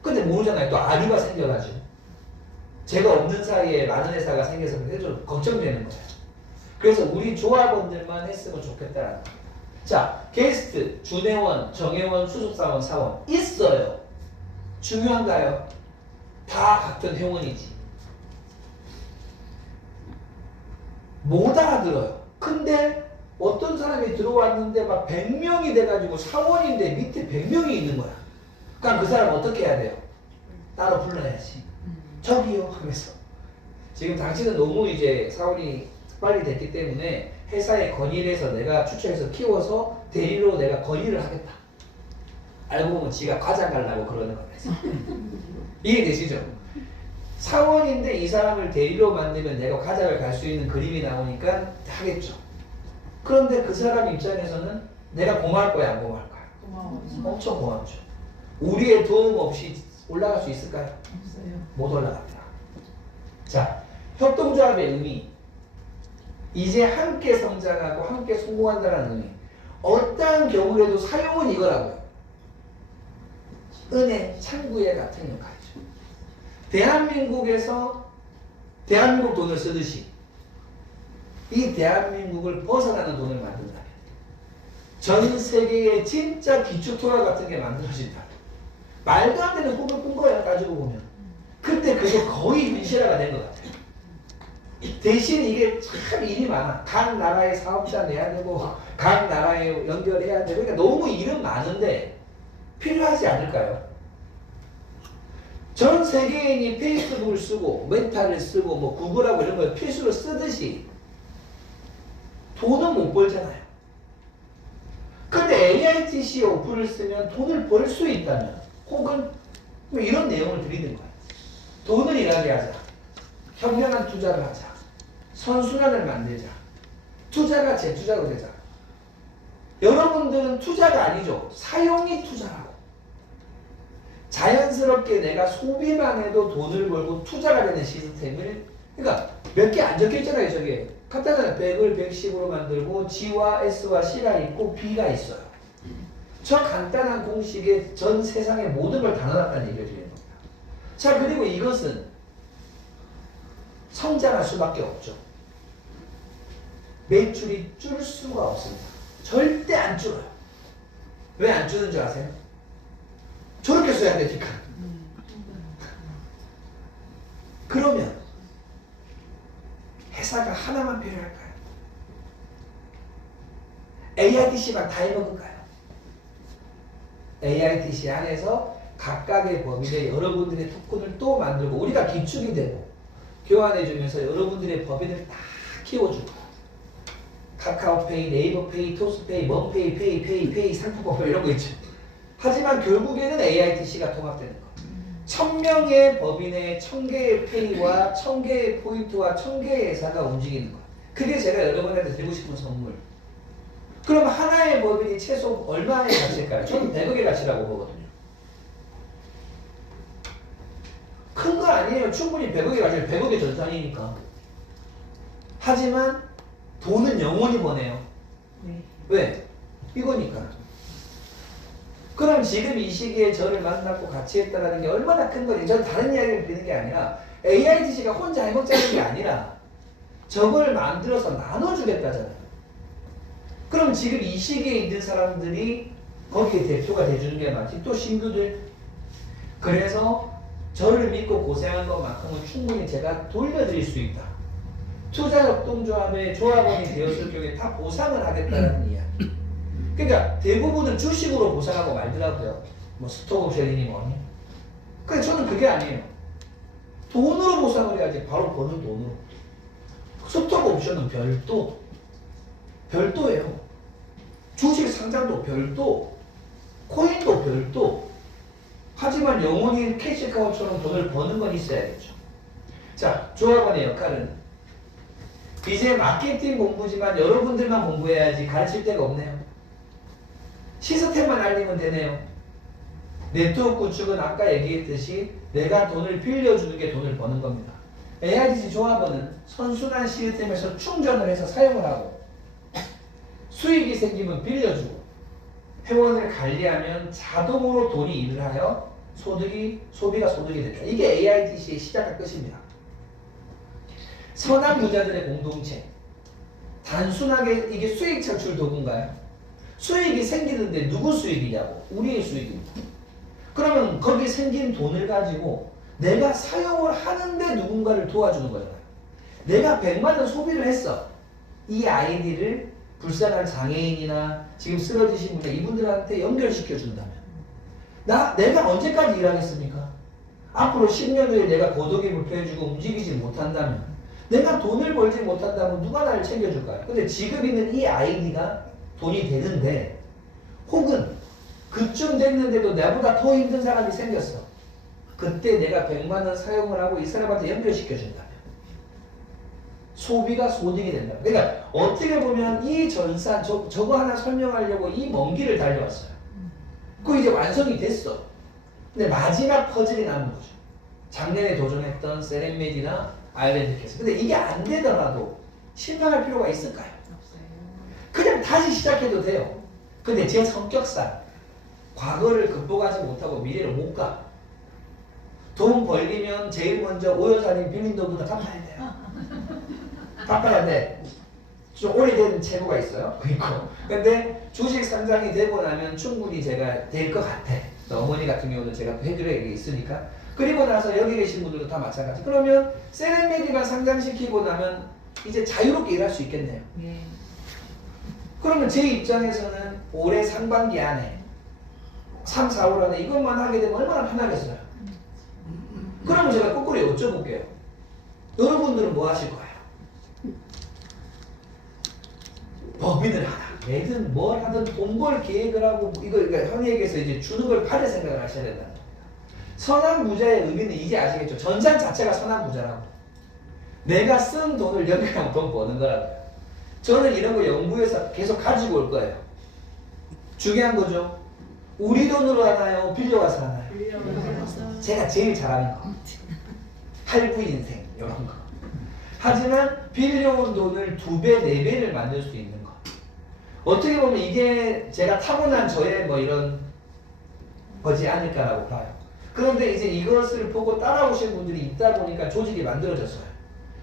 근데 모르잖아요. 또 아류가 생겨가지고. 제가 없는 사이에 많은 회사가 생겨서 좀 걱정되는 거예요. 그래서 우리 조합원들만 했으면 좋겠다라는 거예요. 자, 게스트, 준회원, 정회원, 수습사원, 사원 있어요. 중요한가요? 다 같은 회원이지. 못 알아들어요. 근데 어떤 사람이 들어왔는데 막 100명이 돼가지고 사원인데 밑에 100명이 있는 거야. 그러니까 그 사람 어떻게 해야 돼요? 따로 불러야지. 저기요 하면서. 지금 당신은 너무 이제 사원이 빨리 됐기 때문에 회사에 건의를 해서 내가 추천해서 키워서 대리로 내가 건의를 하겠다. 알고 보면 지가 과장 가려고 그러는 거면서. 이해되시죠? 사원인데 이 사람을 대리로 만들면 내가 과장을 갈 수 있는 그림이 나오니까 하겠죠. 그런데 그 사람 입장에서는 내가 고마울 거야, 안 고마울 거야? 고마워. 엄청 고맙죠. 우리의 도움 없이 올라갈 수 있을까요? 없어요. 못 올라갑니다. 자, 협동조합의 의미. 이제 함께 성장하고 함께 성공한다는 의미. 어떠한 경우에도 사용은 이거라고요. 은혜, 창구의 같은 역할이죠. 대한민국에서 대한민국 돈을 쓰듯이 이 대한민국을 벗어나는 돈을 만든다면 전 세계에 진짜 기축통화 같은 게 만들어진다. 말도 안 되는 꿈을 꾼 거야, 가지고 보면. 근데 그게 거의 현실화가 된 것 같아요. 대신 이게 참 일이 많아. 각 나라에 사업자 내야 되고 각 나라에 연결해야 되고 그러니까 너무 일은 많은데 필요하지 않을까요? 전 세계인이 페이스북을 쓰고 메타를 쓰고 뭐 구글하고 이런 걸 필수로 쓰듯이 돈은 못 벌잖아요. 근데 AITC 어플을 쓰면 돈을 벌 수 있다면 혹은 뭐 이런 내용을 드리는 거예요. 돈을 일하게 하자. 현명한 투자를 하자. 선순환을 만들자. 투자가 재투자로 되자. 여러분들은 투자가 아니죠. 사용이 투자라고. 자연스럽게 내가 소비만 해도 돈을 벌고 투자가 되는 시스템을, 그러니까 몇 개 안 적혀있잖아요. 저게 간단하잖아요. 100을 110으로 만들고 G와 S와 C가 있고 B가 있어요. 저 간단한 공식에 전 세상의 모든 걸 다 넣어놨다는 얘기를 드리는 겁니다. 자, 그리고 이것은 성장할 수밖에 없죠. 매출이 줄 수가 없습니다. 절대 안 줄어요. 왜 안 주는 줄 아세요? 저렇게 써야 되니까. 그러면 회사가 하나만 필요할까요? AITC만 다 해먹을까요? AITC 안에서 각각의 법인에 여러분들의 토큰을 또 만들고 우리가 기축이 되고 교환해주면서 여러분들의 법인을 다 키워줄 거야. 카카오페이, 네이버페이, 토스페이, 멈페이, 페이, 상품권 이런 거 있죠. 하지만 결국에는 AITC가 통합되는 거. 1000명의 법인의 1000개의 페이와 1000개의 포인트와 1000개의 회사가 움직이는 거. 그게 제가 여러분한테 드리고 싶은 선물. 그럼 하나의 법인이 최소 얼마의 가치일까요? 저는 100억의 가치라고 보거든요. 큰 거 아니에요. 충분히 100억의 가치를 100억의 전산이니까. 하지만 돈은 영원히 버네요. 네. 왜? 이거니까. 그럼 지금 이 시기에 저를 만났고 같이 했다는 게 얼마나 큰 거지. 저는 다른 이야기를 드리는 게 아니라 AITC가 혼자 해먹자는 게 아니라 저걸 만들어서 나눠주겠다잖아요. 그럼 지금 이 시기에 있는 사람들이 거기에 대표가 돼주는 게 맞지. 또 신규들. 그래서 저를 믿고 고생한 것만큼은 충분히 제가 돌려드릴 수 있다. 투자협동조합의 조합원이 되었을 경우에 다 보상을 하겠다는 이야기. 그러니까 대부분은 주식으로 보상하고 말더라고요. 뭐 스톡옵션이니 뭐니. 근데 저는 그게 아니에요. 돈으로 보상을 해야지. 바로 버는 돈으로. 스톡옵션은 별도예요. 주식 상장도 별도, 코인도 별도. 하지만 영원히 캐시카우처럼 돈을 버는 건 있어야겠죠. 자, 조합원의 역할은 이제 마케팅 공부지만 여러분들만 공부해야지 가르칠 데가 없네요. 시스템만 알리면 되네요. 네트워크 구축은 아까 얘기했듯이 내가 돈을 빌려주는 게 돈을 버는 겁니다. AITC 조합원은 선순환 시스템에서 충전을 해서 사용을 하고 수익이 생기면 빌려주고 회원을 관리하면 자동으로 돈이 일을 하여 소비가 소득이 된다. 이게 AITC의 시작과 끝입니다. 선한 부자들의 공동체. 단순하게 이게 수익 창출 도구인가요? 수익이 생기는데 누구 수익이냐고? 우리의 수익입니다. 그러면 거기 생긴 돈을 가지고 내가 사용을 하는데 누군가를 도와주는 거잖아요. 내가 100만 원 소비를 했어. 이 아이디를 불쌍한 장애인이나 지금 쓰러지신 분들 이분들한테 연결시켜 준다면 내가 언제까지 일하겠습니까? 앞으로 10년 후에 내가 고독이 불편해지고 움직이지 못한다면 내가 돈을 벌지 못한다면 누가 나를 챙겨줄까요? 근데 지금 있는 이 아이디가 돈이 되는데 혹은 그쯤 됐는데도 나보다 더 힘든 사람이 생겼어. 그때 내가 100만 원 사용을 하고 이 사람한테 연결시켜 준다면 소비가 소득이 된다. 그러니까 어떻게 보면 이 전산 저거 하나 설명하려고 이 먼 길을 달려왔어요. 그거 이제 완성이 됐어. 근데 마지막 퍼즐이 남은 거죠. 작년에 도전했던 세렌메디나 아일랜드 캐슬. 근데 이게 안 되더라도 실망할 필요가 있을까요? 없어요. 그냥 다시 시작해도 돼요. 근데 제 성격상 과거를 극복하지 못하고 미래를 못 가. 돈 벌리면 제일 먼저 오여사님 빌린 돈부터 갚아야 돼요. 갚아야 돼. 좀 오래된 채무가 있어요. 그니까. 근데 주식 상장이 되고 나면 충분히 제가 될 것 같아. 어머니 같은 경우는 제가 해드려야 있으니까. 그리고 나서 여기 계신 분들도 다 마찬가지. 그러면 세렌메디만 상장시키고 나면 이제 자유롭게 일할 수 있겠네요. 예. 그러면 제 입장에서는 올해 상반기 안에 3, 4월 안에 이것만 하게 되면 얼마나 편하겠어요. 그러면 제가 거꾸로 여쭤볼게요. 여러분들은 뭐 하실 거예요? 법인을 하나, 매든 뭘 하든 돈 벌 계획을 하고 이거 그러니까 형에게서 이제 주는 걸 받을 생각을 하셔야 된다는 겁니다. 선한 부자의 의미는 이제 아시겠죠? 전산 자체가 선한 부자라고. 내가 쓴 돈을 연결하면 돈 버는 거라고요. 저는 이런 거 연구해서 계속 가지고 올 거예요. 중요한 거죠. 우리 돈으로 하나요? 빌려와서 하나요? 제가 제일 잘하는 거. 할부 인생 이런 거. 하지만 빌려온 돈을 2배, 4배를 만들 수 있는 거. 어떻게 보면 이게 제가 타고난 저의 뭐 이런 거지 않을까라고 봐요. 그런데 이제 이것을 보고 따라오신 분들이 있다 보니까 조직이 만들어졌어요.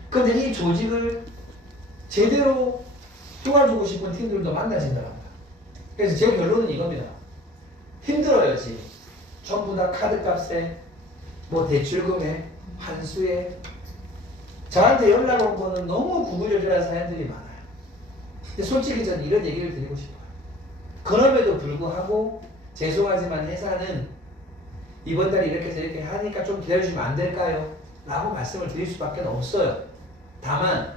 그런데 이 조직을 제대로 도와주고 싶은 팀들도 만나진다랍니다. 그래서 제 결론은 이겁니다. 힘들어요, 지금. 전부 다 카드값에, 뭐 대출금에, 환수에. 저한테 연락 온 거는 너무 구구절절한 사연들이 많아요. 근데 솔직히 저는 이런 얘기를 드리고 싶어요. 그럼에도 불구하고 죄송하지만 회사는 이번 달에 이렇게 해서 이렇게 하니까 좀 기다려주시면 안 될까요? 라고 말씀을 드릴 수밖에 없어요. 다만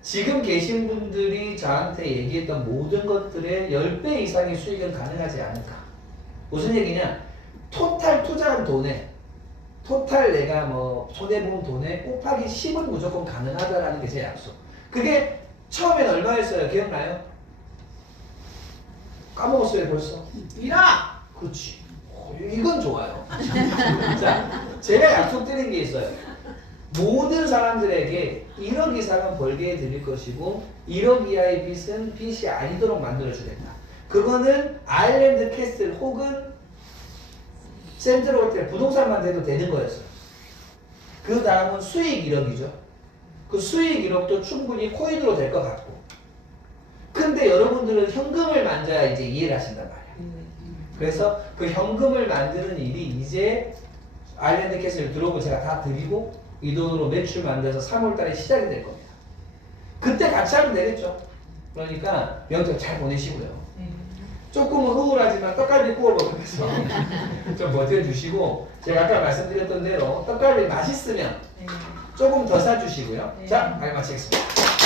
지금 계신 분들이 저한테 얘기했던 모든 것들의 10배 이상의 수익은 가능하지 않을까. 무슨 얘기냐? 토탈 투자한 돈에 토탈 내가 뭐 손해본 돈에 곱하기 10은 무조건 가능하다라는 게 제 약속. 그게 처음엔 얼마였어요? 기억나요? 까먹었어요 벌써? 1억! 그렇지. 이건 좋아요. 자, 제가 약속드린 게 있어요. 모든 사람들에게 1억 이상은 벌게 해드릴 것이고 1억 이하의 빚은 빚이 아니도록 만들어주겠다. 그거는 아일랜드 캐슬 혹은 센트럴 호텔 부동산만 돼도 되는 거였어요. 그 다음은 수익 1억이죠. 그 수익 1억도 충분히 코인으로 될 것 같고. 근데 여러분들은 현금을 만져야 이제 이해를 하신단 말이에요. 그래서 그 현금을 만드는 일이 이제 아일랜드 캐슬 들어오고 제가 다 드리고 이 돈으로 매출 만들어서 3월달에 시작이 될 겁니다. 그때 같이 하면 되겠죠. 그러니까 명절 잘 보내시고요. 조금은 우울하지만 떡갈비 구워 먹으면서 좀 버텨주시고 제가 아까 말씀드렸던 대로 떡갈비 맛있으면 조금 더 사주시고요. 자, 마치겠습니다.